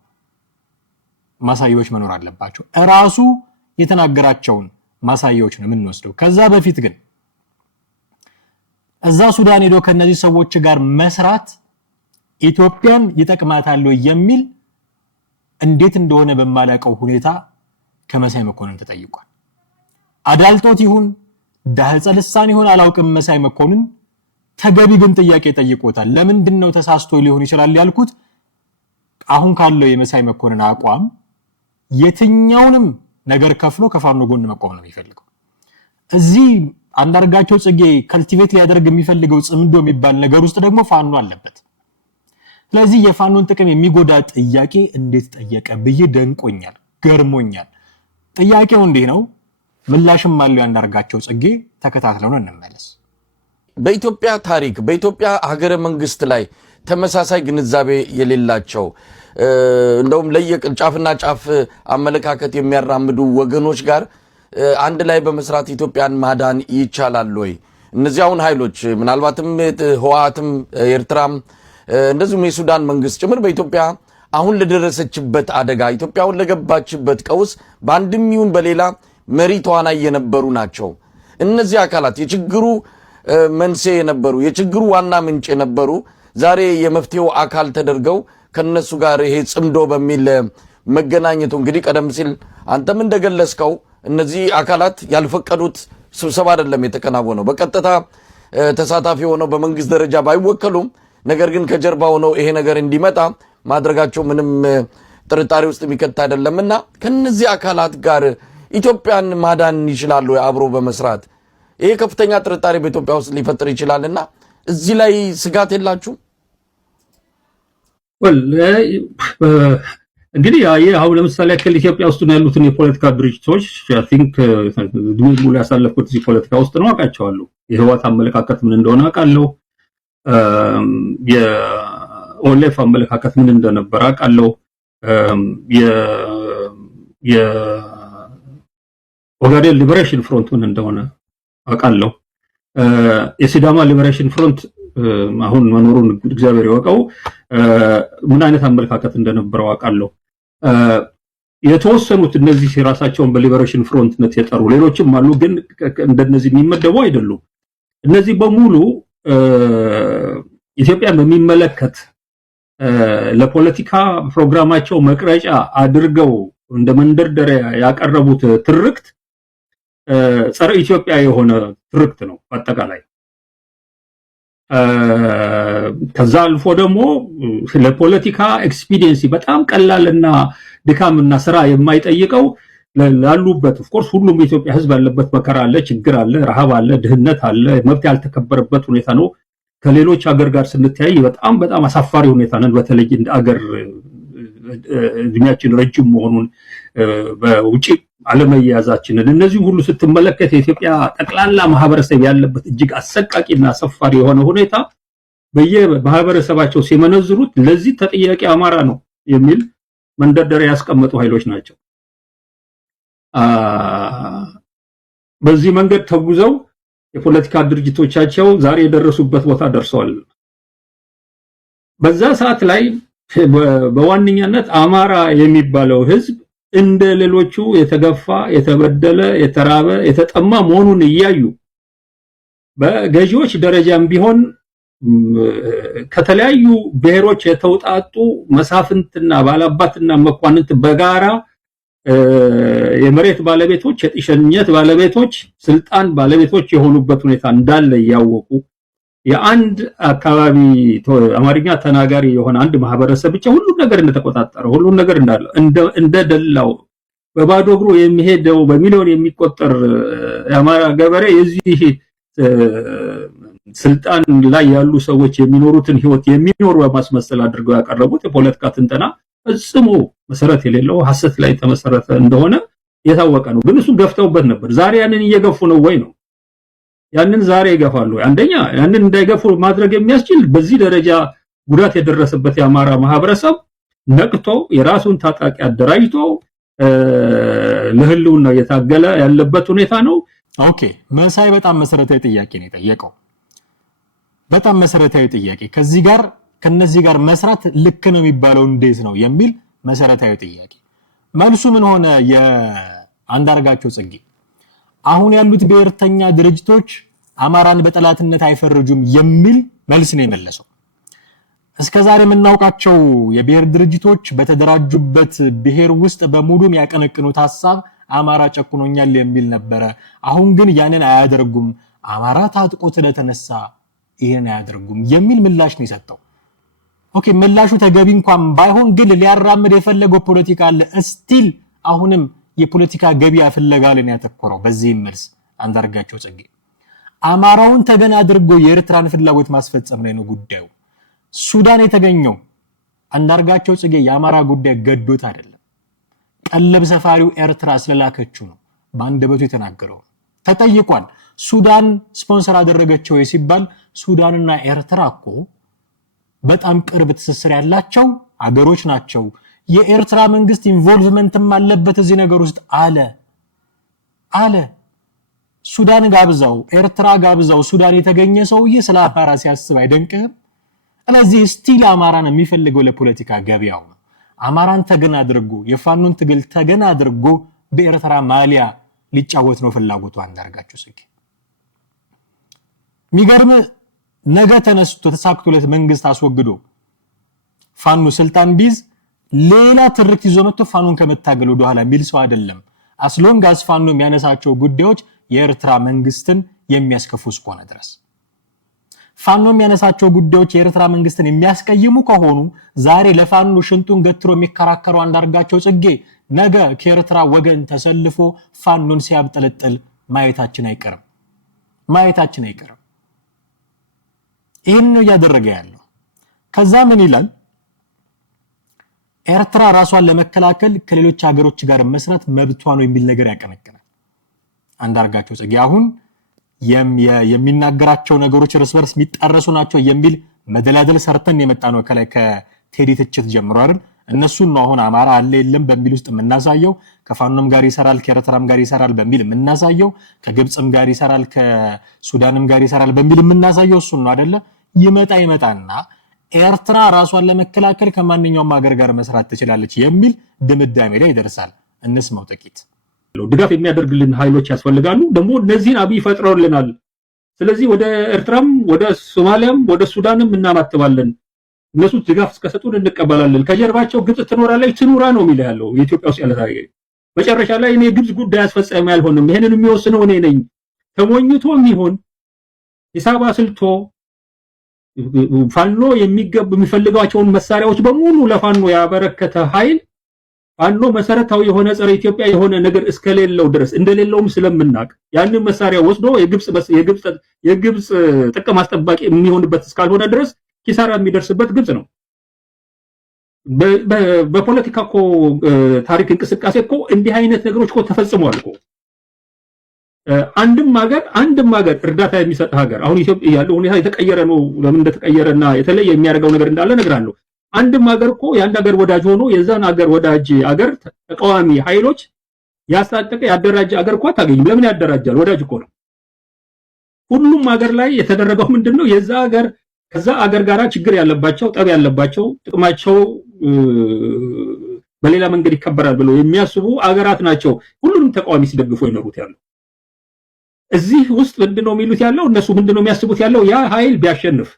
ማሳያዎች መኖር አለባቸው። እራሱ የተናገራቸውን ማሳያዎች ነው የምንወስደው። ከዛ በፊት ግን እዛ ሱዳን ሄዶ ከነዚህ ሰዎች ጋር መስራት ኢትዮጵያን ይጠቅማታል የሚል እንዴት እንደሆነ በማላቀው ሁኔታ ከመሳይ መኮንን ተጠይቋል። አዳልጦት ይሁን ዳህጸ ልሳን ይሁን አላውቅም። መሳይ መኮንን ተገቢ ግን ጥያቄ ጠይቆታል። ለምንድን ነው ተሳስቶ ሊሆን ይችላል ያልኩት አሁን ካለው የመሳይ መኮንን አቋም የትኛውንም ነገር ከፍሎ ከፋኖ ጎን መቆም ነው የሚፈልገው። እዚህ አንዳርጋቸው ጽጌ ከልቲቬት ሊያደርግ የሚፈልገው ጽምዶ የሚባል ነገር ውስጥ ደግሞ ፋኖ አለበት። ስለዚህ የፋኖን ጥቅም የሚጎዳ ጥያቄ እንዴት ጠየቀ ብዬ ደንቆኛል፣ ገርሞኛል። ጥያቄው እንዲህ ነው፣ ምላሽም አለው አንዳርጋቸው ጽጌ። ተከታትለውን እንመለስ። በኢትዮጵያ ታሪክ በኢትዮጵያ ሀገረ መንግስት ላይ ተመሳሳይ ግንዛቤ የሌላቸው እንደውም ለየቅል ጫፍና ጫፍ አመለካከት የሚያራምዱ ወገኖች ጋር አንድ ላይ በመስራት ኢትዮጵያን ማዳን ይቻላል ወይ? እነዚያውን ኃይሎች ምናልባትም ህወሓትም ኤርትራም እንደዚሁም የሱዳን መንግስት ጭምር በኢትዮጵያ አሁን ለደረሰችበት አደጋ ኢትዮጵያውን ለገባችበት ቀውስ በአንድም ይሁን በሌላ መሪ ተዋናይ የነበሩ ናቸው። እነዚህ አካላት የችግሩ መንስኤ የነበሩ የችግሩ ዋና ምንጭ የነበሩ ዛሬ የመፍትሄው አካል ተደርገው ከነሱ ጋር ይሄ ጽምዶ በሚል መገናኘቱ እንግዲህ ቀደም ሲል አንተም እንደገለጽከው እነዚህ አካላት ያልፈቀዱት ስብሰባ አይደለም የተከናወነው። በቀጥታ ተሳታፊ ሆነው በመንግስት ደረጃ ባይወከሉም ነገር ግን ከጀርባ ሆነው ይሄ ነገር እንዲመጣ ማድረጋቸው ምንም ጥርጣሬ ውስጥ የሚከት አይደለምና ከነዚህ አካላት ጋር ኢትዮጵያን ማዳን ይችላሉ አብሮ በመስራት ይሄ ከፍተኛ ጥርጣሬ በኢትዮጵያ ውስጥ ሊፈጥር ይችላልና እዚህ ላይ ስጋት የላችሁ? እንግዲህ አሁን ለምሳሌ ያክል ኢትዮጵያ ውስጥ ነው ያሉትን የፖለቲካ ድርጅቶች አይ ቲንክ ሙሉ ያሳለፉት እዚህ ፖለቲካ ውስጥ ነው አውቃቸዋለሁ። የህወሓት አመለካከት ምን እንደሆነ አውቃለሁ። የኦሌፍ አመለካከት ምን እንደነበረ አውቃለሁ። የኦጋዴን ሊበሬሽን ፍሮንት ምን እንደሆነ አውቃለሁ። የሲዳማ ሊበሬሽን ፍሮንት አሁን መኖሩን እግዚአብሔር ይወቀው ምን አይነት አመለካከት እንደነበረው አውቃለሁ። የተወሰኑት እነዚህ ራሳቸውን በሊበሬሽን ፍሮንትነት የጠሩ ሌሎችም አሉ፣ ግን እንደነዚህ የሚመደቡ አይደሉም። እነዚህ በሙሉ ኢትዮጵያን በሚመለከት ለፖለቲካ ፕሮግራማቸው መቅረጫ አድርገው እንደ መንደርደሪያ ያቀረቡት ትርክት ጸረ ኢትዮጵያ የሆነ ትርክት ነው አጠቃላይ። ከዛ አልፎ ደግሞ ለፖለቲካ ኤክስፒሪየንስ በጣም ቀላልና ድካምና ስራ የማይጠይቀው ላሉበት ኦፍ ኮርስ ሁሉም የኢትዮጵያ ህዝብ ያለበት መከራ አለ፣ ችግር አለ፣ ረሃብ አለ፣ ድህነት አለ፣ መብት ያልተከበረበት ሁኔታ ነው። ከሌሎች ሀገር ጋር ስንተያይ በጣም በጣም አሳፋሪ ሁኔታ ነን። በተለይ እንደ ሀገር እድሜያችን ረጅም መሆኑን በውጪ አለመያዛችንን እነዚህ ሁሉ ስትመለከት የኢትዮጵያ ጠቅላላ ማህበረሰብ ያለበት እጅግ አሰቃቂና አሳፋሪ የሆነ ሁኔታ በየማህበረሰባቸው ሲመነዝሩት ለዚህ ተጠያቂ አማራ ነው የሚል መንደርደሪያ ያስቀመጡ ኃይሎች ናቸው። በዚህ መንገድ ተጉዘው የፖለቲካ ድርጅቶቻቸው ዛሬ የደረሱበት ቦታ ደርሰዋል። በዛ ሰዓት ላይ በዋነኛነት አማራ የሚባለው ህዝብ እንደ ሌሎቹ የተገፋ፣ የተበደለ፣ የተራበ፣ የተጠማ መሆኑን እያዩ በገዢዎች ደረጃም ቢሆን ከተለያዩ ብሔሮች የተውጣጡ መሳፍንትና ባላባትና መኳንንት በጋራ የመሬት ባለቤቶች፣ የጥሸኝነት ባለቤቶች፣ ስልጣን ባለቤቶች የሆኑበት ሁኔታ እንዳለ ያወቁ የአንድ አካባቢ አማርኛ ተናጋሪ የሆነ አንድ ማህበረሰብ ብቻ ሁሉ ነገር እንደተቆጣጠረ ሁሉ ነገር እንዳለ እንደደላው በባዶ እግሩ የሚሄደው በሚሊዮን የሚቆጠር የአማራ ገበሬ የዚህ ስልጣን ላይ ያሉ ሰዎች የሚኖሩትን ህይወት የሚኖሩ በማስመሰል አድርገው ያቀረቡት የፖለቲካ ትንተና ፈጽሞ መሰረት የሌለው ሐሰት ላይ ተመሰረተ እንደሆነ የታወቀ ነው። ግን እሱ ገፍተውበት ነበር። ዛሬ ያንን እየገፉ ነው ወይ ነው? ያንን ዛሬ ይገፋሉ። አንደኛ ያንን እንዳይገፉ ማድረግ የሚያስችል በዚህ ደረጃ ጉዳት የደረሰበት የአማራ ማህበረሰብ ነቅቶ የራሱን ታጣቂ አደራጅቶ ለህልውና የታገለ ያለበት ሁኔታ ነው። ኦኬ፣ መሳይ በጣም መሰረታዊ ጥያቄ ነው የጠየቀው። በጣም መሰረታዊ ጥያቄ ከነዚህ ጋር መስራት ልክ ነው የሚባለው እንዴት ነው የሚል መሰረታዊ ጥያቄ። መልሱ ምን ሆነ? የአንዳርጋቸው ጽጌ አሁን ያሉት ብሔርተኛ ድርጅቶች አማራን በጠላትነት አይፈርጁም የሚል መልስ ነው የመለሰው። እስከዛሬ የምናውቃቸው የብሔር ድርጅቶች በተደራጁበት ብሔር ውስጥ በሙሉ የሚያቀነቅኑት ሐሳብ አማራ ጨቁኖኛል የሚል ነበረ። አሁን ግን ያንን አያደርጉም፣ አማራ ታጥቆ ስለተነሳ ይሄን አያደርጉም የሚል ምላሽ ነው የሰጠው። ኦኬ ምላሹ ተገቢ እንኳን ባይሆን ግን ሊያራምድ የፈለገው ፖለቲካ አለ። ስቲል አሁንም የፖለቲካ ገቢያ ፍለጋ ላይ ያተኮረው በዚህ መልስ አንዳርጋቸው ጽጌ አማራውን ተገና አድርጎ የኤርትራን ፍላጎት ማስፈጸም ላይ ነው ጉዳዩ። ሱዳን የተገኘው አንዳርጋቸው ጽጌ የአማራ ጉዳይ ገዶት አይደለም፣ ቀለብ ሰፋሪው ኤርትራ ስለላከችው ነው በአንደበቱ የተናገረው። ተጠይቋል። ሱዳን ስፖንሰር አደረገችው ሲባል ሱዳንና ኤርትራ እኮ በጣም ቅርብ ትስስር ያላቸው አገሮች ናቸው። የኤርትራ መንግስት ኢንቮልቭመንትም አለበት እዚህ ነገር ውስጥ አለ። ሱዳን ጋብዛው ኤርትራ ጋብዛው ሱዳን የተገኘ ሰውዬ ስለ አማራ ሲያስብ አይደንቅም? ስለዚህ ስቲል አማራን የሚፈልገው ለፖለቲካ ገበያው ነው። አማራን ተገና አድርጎ የፋኖን ትግል ተገና አድርጎ በኤርትራ ማሊያ ሊጫወት ነው ፍላጎቱ አንዳርጋቸው ጽጌ። የሚገርም ነገ ተነስቶ ተሳክቶለት መንግስት አስወግዶ ፋኖ ስልጣን ቢዝ ሌላ ትርክት ይዞ መጥቶ ፋኖን ከመታገል ወደ ኋላ የሚል ሰው አይደለም። አስሎንግ አስ ፋኖ የሚያነሳቸው ጉዳዮች የኤርትራ መንግስትን የሚያስከፉ እስከሆነ ድረስ ፋኖ የሚያነሳቸው ጉዳዮች የኤርትራ መንግስትን የሚያስቀይሙ ከሆኑ ዛሬ ለፋኖ ሽንጡን ገትሮ የሚከራከረው አንዳርጋቸው ጽጌ ነገ ከኤርትራ ወገን ተሰልፎ ፋኖን ሲያብጠለጥል ማየታችን አይቀርም። ይህን ነው እያደረገ ያለው። ከዛ ምን ይላል? ኤርትራ ራሷን ለመከላከል ከሌሎች ሀገሮች ጋር መስራት መብቷ ነው የሚል ነገር ያቀነቅናል አንዳርጋቸው ጽጌ። አሁን የሚናገራቸው ነገሮች እርስ በርስ የሚጣረሱ ናቸው የሚል መደላደል ሰርተን የመጣ ነው ከላይ ከቴዲ ትችት ጀምሮ አይደል? እነሱን ነው አሁን አማራ አለ የለም በሚል ውስጥ የምናሳየው፣ ከፋኖም ጋር ይሰራል ከኤርትራም ጋር ይሰራል በሚል የምናሳየው፣ ከግብጽም ጋር ይሰራል ከሱዳንም ጋር ይሰራል በሚል የምናሳየው እሱን ነው አይደለ? ይመጣና ኤርትራ ራሷን ለመከላከል ከማንኛውም ሀገር ጋር መስራት ትችላለች የሚል ድምዳሜ ላይ ይደርሳል። እንስማው ጥቂት። ድጋፍ የሚያደርግልን ኃይሎች ያስፈልጋሉ። ደግሞ እነዚህን አብይ ፈጥረውልናል። ስለዚህ ወደ ኤርትራም ወደ ሶማሊያም ወደ ሱዳንም እናማትባለን። እነሱ ድጋፍ እስከሰጡን እንቀበላለን። ከጀርባቸው ግብጽ ትኖራለች ትኑራ ነው የሚለው ያለው የኢትዮጵያ ውስጥ ያለ ታሪክ። መጨረሻ ላይ እኔ ግብጽ ጉዳይ አስፈጻሚ አልሆንም፣ ይሄንን የሚወስነው እኔ ነኝ። ተሞኝቶም ይሁን ሂሳብ አስልቶ ፋኖ የሚፈልጋቸውን መሳሪያዎች በሙሉ ለፋኖ ያበረከተ ኃይል ፋኖ መሰረታዊ የሆነ ጸረ ኢትዮጵያ የሆነ ነገር እስከሌለው ድረስ እንደሌለውም ስለምናቅ ያንን መሳሪያ ወስዶ የግብጽ ጥቅም አስጠባቂ የሚሆንበት እስካልሆነ ድረስ ኪሳራ የሚደርስበት ግብጽ ነው። በፖለቲካ እኮ ታሪክ እንቅስቃሴ እኮ እንዲህ አይነት ነገሮች እኮ ተፈጽመዋል እኮ። አንድም ሀገር እርዳታ የሚሰጥ ሀገር አሁን ኢትዮጵያ ያለው ሁኔታ የተቀየረ ነው። ለምን እንደተቀየረና የተለየ የሚያደርገው ነገር እንዳለ እነግራለሁ። አንድም ሀገር እኮ የአንድ ሀገር ወዳጅ ሆኖ የዛን ሀገር ወዳጅ ሀገር ተቃዋሚ ኃይሎች ያስታጠቀ ያደራጀ ሀገር እኮ አታገኝም። ለምን ያደራጃል? ወዳጅ እኮ ነው። ሁሉም ሀገር ላይ የተደረገው ምንድነው? ከዛ ሀገር ጋራ ችግር ያለባቸው ጠብ ያለባቸው ጥቅማቸው በሌላ መንገድ ይከበራል ብለው የሚያስቡ ሀገራት ናቸው ሁሉንም ተቃዋሚ ሲደግፉ የኖሩት ያለው። እዚህ ውስጥ ምንድነው የሚሉት ያለው? እነሱ ምንድነው የሚያስቡት ያለው? ያ ኃይል ቢያሸንፍ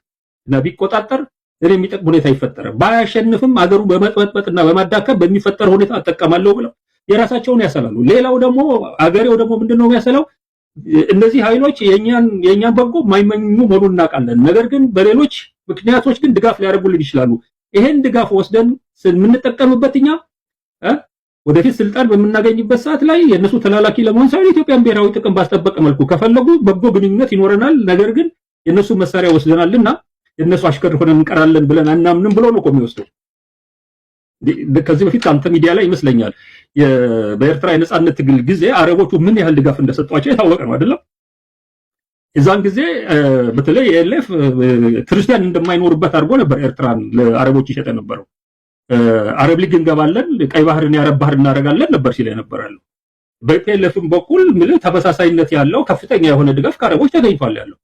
እና ቢቆጣጠር የሚጠቅም ሁኔታ ይፈጠራል። ባያሸንፍም አገሩ በመጥበጥበጥና በማዳከም በሚፈጠር ሁኔታ አጠቀማለሁ ብለው የራሳቸውን ያሰላሉ። ሌላው ደግሞ አገሬው ደግሞ ምንድነው የሚያሰላው? እነዚህ ኃይሎች የኛን በጎ ማይመኙ መሆኑን እናውቃለን። ነገር ግን በሌሎች ምክንያቶች ግን ድጋፍ ሊያደርጉልን ይችላሉ። ይሄን ድጋፍ ወስደን የምንጠቀምበት እኛ ወደፊት ስልጣን በምናገኝበት ሰዓት ላይ የነሱ ተላላኪ ለመሆን ሳይሆን ኢትዮጵያን ብሔራዊ ጥቅም ባስጠበቀ መልኩ ከፈለጉ በጎ ግንኙነት ይኖረናል። ነገር ግን የነሱ መሳሪያ ወስደናልና የነሱ አሽከር ሆነን እንቀራለን ብለን አናምንም ብሎ ነው የሚወስደው። ከዚህ በፊት አንተ ሚዲያ ላይ ይመስለኛል በኤርትራ የነጻነት ትግል ጊዜ አረቦቹ ምን ያህል ድጋፍ እንደሰጧቸው የታወቀ ነው አይደለም? እዛን ጊዜ በተለይ የኤልኤፍ ክርስቲያን እንደማይኖርበት አድርጎ ነበር ኤርትራን ለአረቦች ይሸጠ ነበረው። አረብ ሊግ እንገባለን፣ ቀይ ባህርን የአረብ ባህር እናደርጋለን ነበር ሲል የነበራሉ። በፒኤልኤፍም በኩል ተመሳሳይነት ያለው ከፍተኛ የሆነ ድጋፍ ከአረቦች ተገኝቷል ያለው።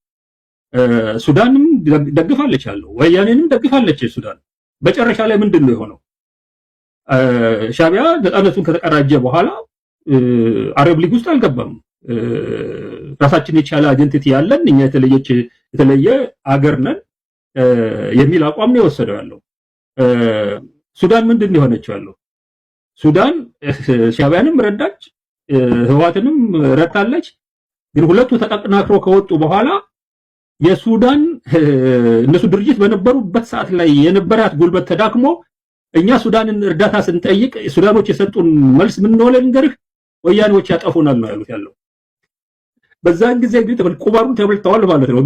ሱዳንም ደግፋለች ያለው ወያኔንም ደግፋለች ሱዳን። በጨረሻ ላይ ምንድነው የሆነው? ሻቢያ ነፃነቱን ከተቀዳጀ በኋላ አረብ ሊግ ውስጥ አልገባም። ራሳችን የቻለ አይደንቲቲ ያለን እኛ የተለየ አገር ነን የሚል አቋም ነው የወሰደው ያለው። ሱዳን ምንድነው የሆነችው ያለው? ሱዳን ሻቢያንም ረዳች፣ ህዋትንም ረድታለች። ግን ሁለቱ ተጠናክሮ ከወጡ በኋላ የሱዳን እነሱ ድርጅት በነበሩበት ሰዓት ላይ የነበራት ጉልበት ተዳክሞ እኛ ሱዳንን እርዳታ ስንጠይቅ ሱዳኖች የሰጡን መልስ ምን ነው ልንገርህ፣ ወያኔዎች ያጠፉናል ነው ያሉት ያለው። በዛን ጊዜ ግን ቁማሩን ተበልተዋል ማለት ነው።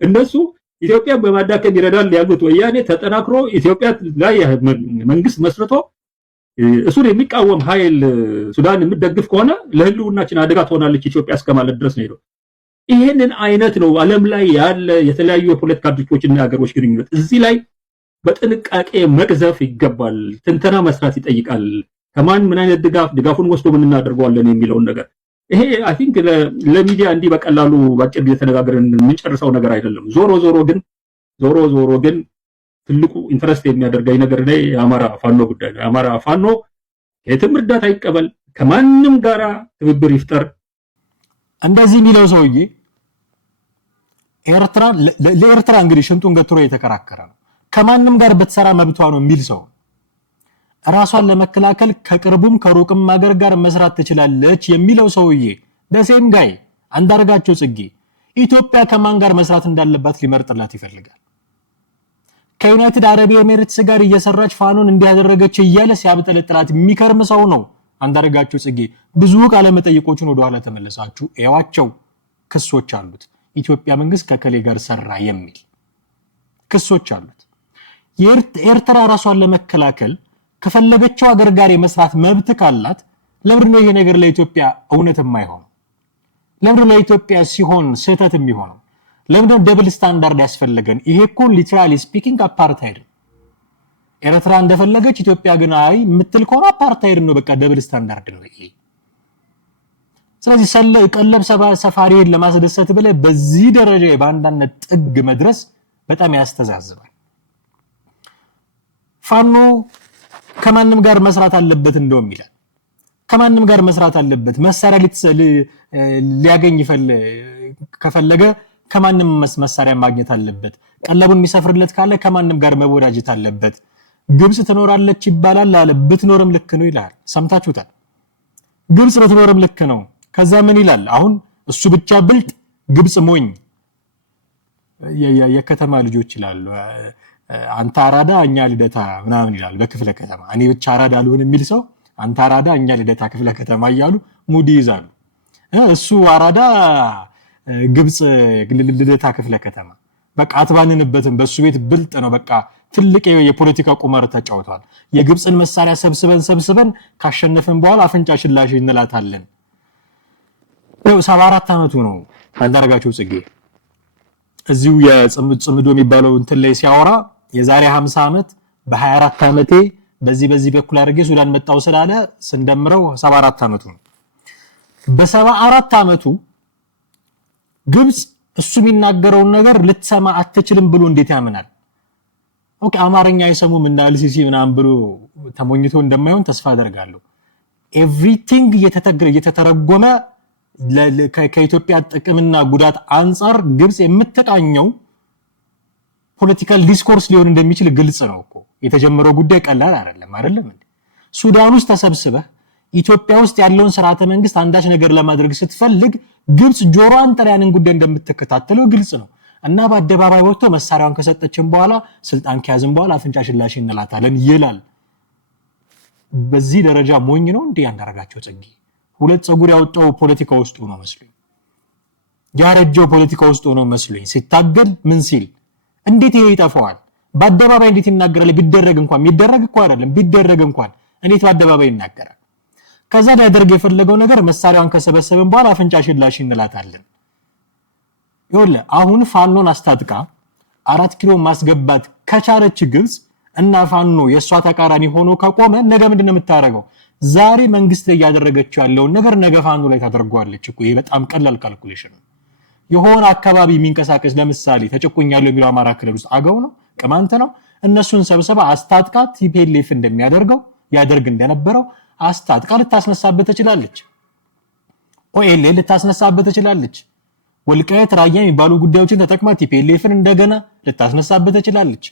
እነሱ ኢትዮጵያን በማዳከም ይረዳል ያሉት ወያኔ ተጠናክሮ ኢትዮጵያ ላይ መንግስት መስርቶ እሱን የሚቃወም ኃይል ሱዳን የምትደግፍ ከሆነ ለህልውናችን አደጋ ትሆናለች ኢትዮጵያ እስከማለት ድረስ ነው። ይሄንን አይነት ነው ዓለም ላይ ያለ የተለያዩ የፖለቲካ ድርጅቶችና ሀገሮች ግንኙነት። እዚህ ላይ በጥንቃቄ መቅዘፍ ይገባል። ትንተና መስራት ይጠይቃል። ከማን ምን አይነት ድጋፉን ወስዶ ምን እናደርገዋለን የሚለውን ነገር ይሄ አይ ቲንክ ለሚዲያ እንዲህ በቀላሉ ባጭር ጊዜ ተነጋግረን የምንጨርሰው ነገር አይደለም። ዞሮ ግን ትልቁ ኢንተረስት የሚያደርገኝ ነገር ላይ የአማራ ፋኖ ጉዳይ ነው። የአማራ ፋኖ የትም እርዳታ ይቀበል፣ ከማንም ጋራ ትብብር ይፍጠር። እንደዚህ የሚለው ሰውዬ ለኤርትራ እንግዲህ ሽንጡን ገትሮ የተከራከረ ነው። ከማንም ጋር በተሰራ መብቷ ነው የሚል ሰው ራሷን ለመከላከል ከቅርቡም ከሩቅም ሀገር ጋር መስራት ትችላለች የሚለው ሰውዬ በሴም ጋይ አንዳርጋቸው ጽጌ ኢትዮጵያ ከማን ጋር መስራት እንዳለባት ሊመርጥላት ይፈልጋል። ከዩናይትድ አረብ ኤሚሬትስ ጋር እየሰራች ፋኖን እንዲያደረገች እያለ ሲያብጠለጥላት የሚከርም ሰው ነው አንዳርጋቸው ጽጌ። ብዙ ቃለ መጠይቆችን ወደ ኋላ ተመለሳችሁ እያዋቸው ክሶች አሉት። ኢትዮጵያ መንግስት ከከሌ ጋር ሰራ የሚል ክሶች አሉት። የኤርትራ ራሷን ለመከላከል ከፈለገችው ሀገር ጋር የመስራት መብት ካላት ለምን ነው ይሄ ነገር ለኢትዮጵያ እውነት የማይሆነው? ለምን ነው ለኢትዮጵያ ሲሆን ስህተት የሚሆነው? ለምን ነው ደብል ስታንዳርድ ያስፈልገን? ይሄ እኮ ሊትራሊ ስፒኪንግ አፓርታይድ ነው። ኤርትራ እንደፈለገች ኢትዮጵያ ግን አይ የምትል ከሆነ አፓርታይድ ነው። በቃ ደብል ስታንዳርድ ነው ይሄ። ስለዚህ ቀለብ ሰፋሪን ለማስደሰት ብለ በዚህ ደረጃ የባንዳነት ጥግ መድረስ በጣም ያስተዛዝባል። ፋኖ ከማንም ጋር መስራት አለበት እንደውም ይላል። ከማንም ጋር መስራት አለበት። መሳሪያ ሊያገኝ ከፈለገ ከማንም መሳሪያ ማግኘት አለበት። ቀለቡን የሚሰፍርለት ካለ ከማንም ጋር መወዳጀት አለበት። ግብጽ ትኖራለች ይባላል አለ። ብትኖርም ልክ ነው ይላል። ሰምታችሁታል። ግብጽ ብትኖርም ልክ ነው። ከዛ ምን ይላል? አሁን እሱ ብቻ ብልጥ፣ ግብጽ ሞኝ። የከተማ ልጆች ይላሉ አንተ አራዳ እኛ ልደታ ምናምን ይላል በክፍለ ከተማ። እኔ ብቻ አራዳ ልሁን የሚል ሰው አንተ አራዳ እኛ ልደታ ክፍለ ከተማ እያሉ ሙዲ ይዛሉ። እሱ አራዳ ግብጽ ልደታ ክፍለ ከተማ በቃ አትባንንበትም። በሱ ቤት ብልጥ ነው። በቃ ትልቅ የፖለቲካ ቁማር ተጫውቷል። የግብጽን መሳሪያ ሰብስበን ካሸነፈን በኋላ አፍንጫ ሽላሽ እንላታለን። 74 አመቱ ነው አንዳርጋቸው ጽጌ። እዚሁ የጽምዶ የሚባለው እንትን ላይ ሲያወራ የዛሬ 50 አመት በ24 አመቴ በዚህ በኩል አድርጌ ሱዳን መጣው ስላለ ስንደምረው 74 አመቱ ነው። በ74 አመቱ ግብጽ እሱ የሚናገረውን ነገር ልትሰማ አትችልም ብሎ እንዴት ያምናል? ኦኬ አማርኛ አይሰሙም እና ልሲሲ ምናምን ብሎ ተሞኝቶ እንደማይሆን ተስፋ አደርጋለሁ። ኤቭሪቲንግ እየተተረጎመ ከኢትዮጵያ ጥቅምና ጉዳት አንፃር ግብጽ የምትቃኘው ፖለቲካል ዲስኮርስ ሊሆን እንደሚችል ግልጽ ነው እኮ። የተጀመረው ጉዳይ ቀላል አይደለም እንዴ? ሱዳን ውስጥ ተሰብስበህ ኢትዮጵያ ውስጥ ያለውን ስርዓተ መንግስት አንዳች ነገር ለማድረግ ስትፈልግ ግብጽ ጆሮዋን ጠሪያንን ጉዳይ እንደምትከታተለው ግልጽ ነው። እና በአደባባይ ወጥቶ መሳሪያውን ከሰጠችን በኋላ ስልጣን ከያዝን በኋላ አፍንጫ ሽላሽ እንላታለን ይላል። በዚህ ደረጃ ሞኝ ነው እንዴ አንዳርጋቸው ጽጌ? ሁለት ፀጉር ያወጣው ፖለቲካ ውስጥ ሆኖ መስሎኝ፣ ያረጀው ፖለቲካ ውስጥ ሆኖ መስሎኝ ሲታገል ምን ሲል እንዴት ይሄ ይጠፋዋል? በአደባባይ እንዴት ይናገራል? ቢደረግ እንኳን የሚደረግ እኮ አይደለም። ቢደረግ እንኳን እንዴት በአደባባይ ይናገራል? ከዛ ሊያደርግ የፈለገው ነገር መሳሪያውን ከሰበሰበን በኋላ አፍንጫ ሽላሽ እንላታለን። ይኸውልህ አሁን ፋኖን አስታጥቃ 4 ኪሎ ማስገባት ከቻለች ግብጽ እና ፋኖ የሷ ተቃራኒ ሆኖ ከቆመ ነገ ምንድነው የምታረገው? ዛሬ መንግስት ላይ ያደረገችው ያለውን ነገር ነገ ፋኖ ላይ ታደርጓለች እኮ። ይሄ በጣም ቀላል ካልኩሌሽን ነው። የሆነ አካባቢ የሚንቀሳቀስ ለምሳሌ ተጨቆኛለሁ የሚለው አማራ ክልል ውስጥ አገው ነው ቅማንት ነው እነሱን ሰብስባ አስታጥቃ ቲፒኤልኤፍ እንደሚያደርገው ያደርግ እንደነበረው አስታጥቃ ልታስነሳበት ትችላለች። ኦኤልኤል ልታስነሳበት ትችላለች። ወልቃይት ራያ የሚባሉ ጉዳዮችን ተጠቅማ ቲፒኤልኤፍን እንደገና ልታስነሳበት ትችላለች።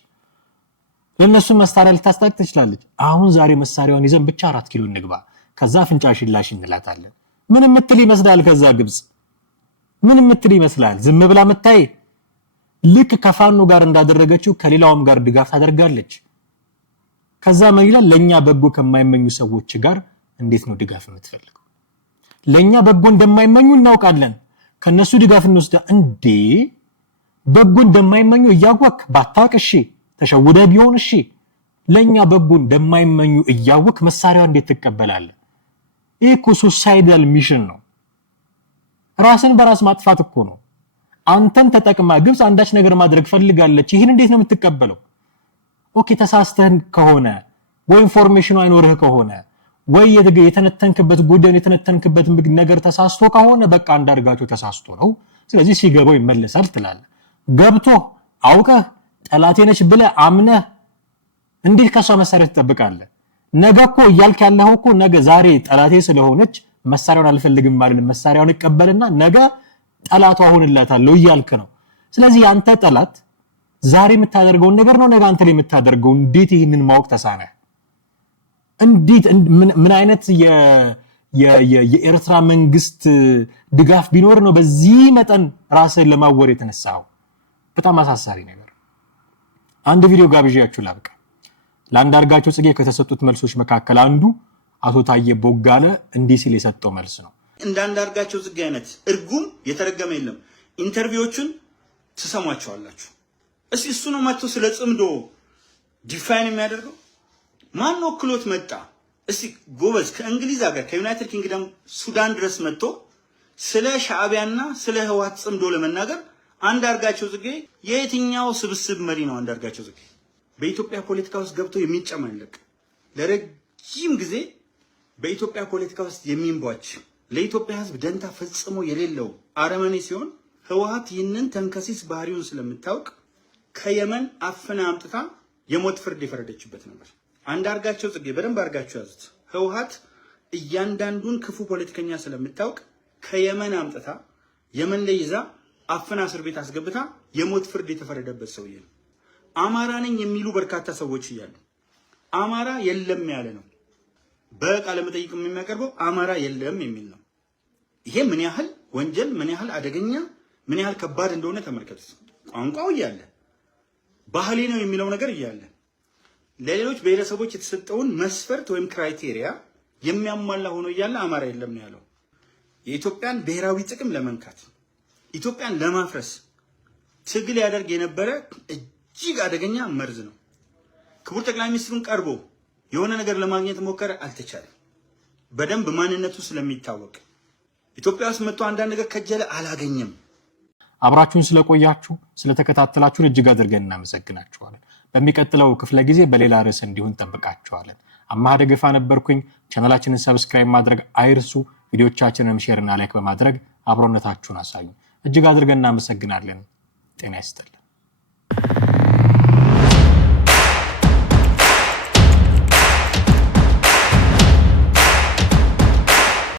ለነሱ መሳሪያ ልታስታጥቅ ትችላለች። አሁን ዛሬ መሳሪያውን ይዘን ብቻ 4 ኪሎ እንግባ ከዛ ፍንጫሽን ላሽ እንላታለን። ምን ምትል ይመስላል? ከዛ ግብጽ ምን ምትል ይመስላል? ዝም ብላ መታይ ልክ ከፋኖ ጋር እንዳደረገችው ከሌላውም ጋር ድጋፍ ታደርጋለች። ከዛ ምን ይላል? ለኛ በጎ ከማይመኙ ሰዎች ጋር እንዴት ነው ድጋፍ የምትፈልገው? ለኛ በጎ እንደማይመኙ እናውቃለን። ከነሱ ድጋፍ እንወስዳ እንዴ? በጎ እንደማይመኙ እያወቅ ባታውቅ እሺ፣ ተሸውደ ቢሆን እሺ፣ ለኛ በጎ እንደማይመኙ እያወቅ መሳሪያው እንዴት ትቀበላለህ? ይሄ እኮ ሱሳይዳል ሚሽን ነው። ራስን በራስ ማጥፋት እኮ ነው። አንተን ተጠቅማ ግብጽ አንዳች ነገር ማድረግ ፈልጋለች። ይሄን እንዴት ነው የምትቀበለው? ኦኬ ተሳስተን ከሆነ ወይ ኢንፎርሜሽኑ አይኖርህ ከሆነ ወይ የተነተንክበት ጉዳዩን የተነተንክበት ነገር ተሳስቶ ከሆነ በቃ አንዳርጋቸው ተሳስቶ ነው ስለዚህ ሲገባው ይመለሳል ትላለህ። ገብቶ አውቀህ ጠላቴ ነች ብለህ አምነህ እንዴት ከሷ መሳሪያ ትጠብቃለህ? ነገ እኮ እያልክ ያለው እኮ ነገ ዛሬ ጠላቴ ስለሆነች መሳሪያውን አልፈልግም ማለት መሳሪያውን ይቀበልና ነገ ጠላቷ ሆንላታለሁ እያልክ ነው። ስለዚህ ያንተ ጠላት ዛሬ የምታደርገውን ነገር ነው ነገ አንተ ላይ የምታደርገው። እንዴት ይሄንን ማወቅ ተሳነህ? እንዴት ምን አይነት የኤርትራ መንግስት ድጋፍ ቢኖር ነው በዚህ መጠን ራስን ለማወር የተነሳው? በጣም አሳሳቢ ነገር። አንድ ቪዲዮ ጋብዣችሁ ላብቃ። ለአንዳርጋቸው ጽጌ ከተሰጡት መልሶች መካከል አንዱ አቶ ታዬ ቦጋለ እንዲህ ሲል የሰጠው መልስ ነው። እንደ አንዳርጋቸው ጽጌ አይነት እርጉም የተረገመ የለም። ኢንተርቪዎቹን ትሰሟቸዋላችሁ። እስቲ እሱ ነው መጥቶ ስለ ጽምዶ ዲፋይን የሚያደርገው? ማን ነው ክሎት መጣ? እስቲ ጎበዝ ከእንግሊዝ ሀገር ከዩናይትድ ኪንግደም ሱዳን ድረስ መጥቶ ስለ ሻዕቢያና ስለ ህወሓት ጽምዶ ለመናገር አንዳርጋቸው ጽጌ የየትኛው ስብስብ መሪ ነው? አንዳርጋቸው ጽጌ በኢትዮጵያ ፖለቲካ ውስጥ ገብቶ የሚጨማለቅ ለረጅም ጊዜ በኢትዮጵያ ፖለቲካ ውስጥ የሚንቧች ለኢትዮጵያ ህዝብ ደንታ ፈጽሞ የሌለው አረመኔ ሲሆን ህወሓት ይህንን ተንከሲስ ባህሪውን ስለምታውቅ ከየመን አፍና አምጥታ የሞት ፍርድ የፈረደችበት ነበር። አንዳርጋቸው ጽጌ በደንብ አድርጋችሁ ያዙት። ህወሓት እያንዳንዱን ክፉ ፖለቲከኛ ስለምታውቅ ከየመን አምጥታ የመን ላይ ይዛ አፍና እስር ቤት አስገብታ የሞት ፍርድ የተፈረደበት ሰውዬ ነው። አማራ ነኝ የሚሉ በርካታ ሰዎች እያሉ አማራ የለም ያለ ነው። በቃለ መጠይቅ የሚያቀርበው አማራ የለም የሚል ነው። ይሄ ምን ያህል ወንጀል፣ ምን ያህል አደገኛ፣ ምን ያህል ከባድ እንደሆነ ተመልከቱት። ቋንቋው እያለ ባህሌ ነው የሚለው ነገር እያለ ለሌሎች ብሔረሰቦች የተሰጠውን መስፈርት ወይም ክራይቴሪያ የሚያሟላ ሆኖ እያለ አማራ የለም ነው ያለው። የኢትዮጵያን ብሔራዊ ጥቅም ለመንካት ኢትዮጵያን ለማፍረስ ትግል ያደርግ የነበረ እጅግ አደገኛ መርዝ ነው። ክቡር ጠቅላይ ሚኒስትሩን ቀርቦ የሆነ ነገር ለማግኘት ሞከረ፣ አልተቻለም። በደንብ ማንነቱ ስለሚታወቅ ኢትዮጵያ ውስጥ መጥቶ አንዳንድ ነገር ከጀለ አላገኘም። አብራችሁን ስለቆያችሁ ስለተከታተላችሁን እጅግ አድርገን እናመሰግናችኋለን። በሚቀጥለው ክፍለ ጊዜ በሌላ ርዕስ እንዲሆን ጠብቃችኋለን። አማሃ ደገፋ ነበርኩኝ። ቻናላችንን ሰብስክራይብ ማድረግ አይርሱ። ቪዲዮቻችንን ሼር እና ላይክ በማድረግ አብሮነታችሁን አሳዩ። እጅግ አድርገን እናመሰግናለን። ጤና ይስጥልን።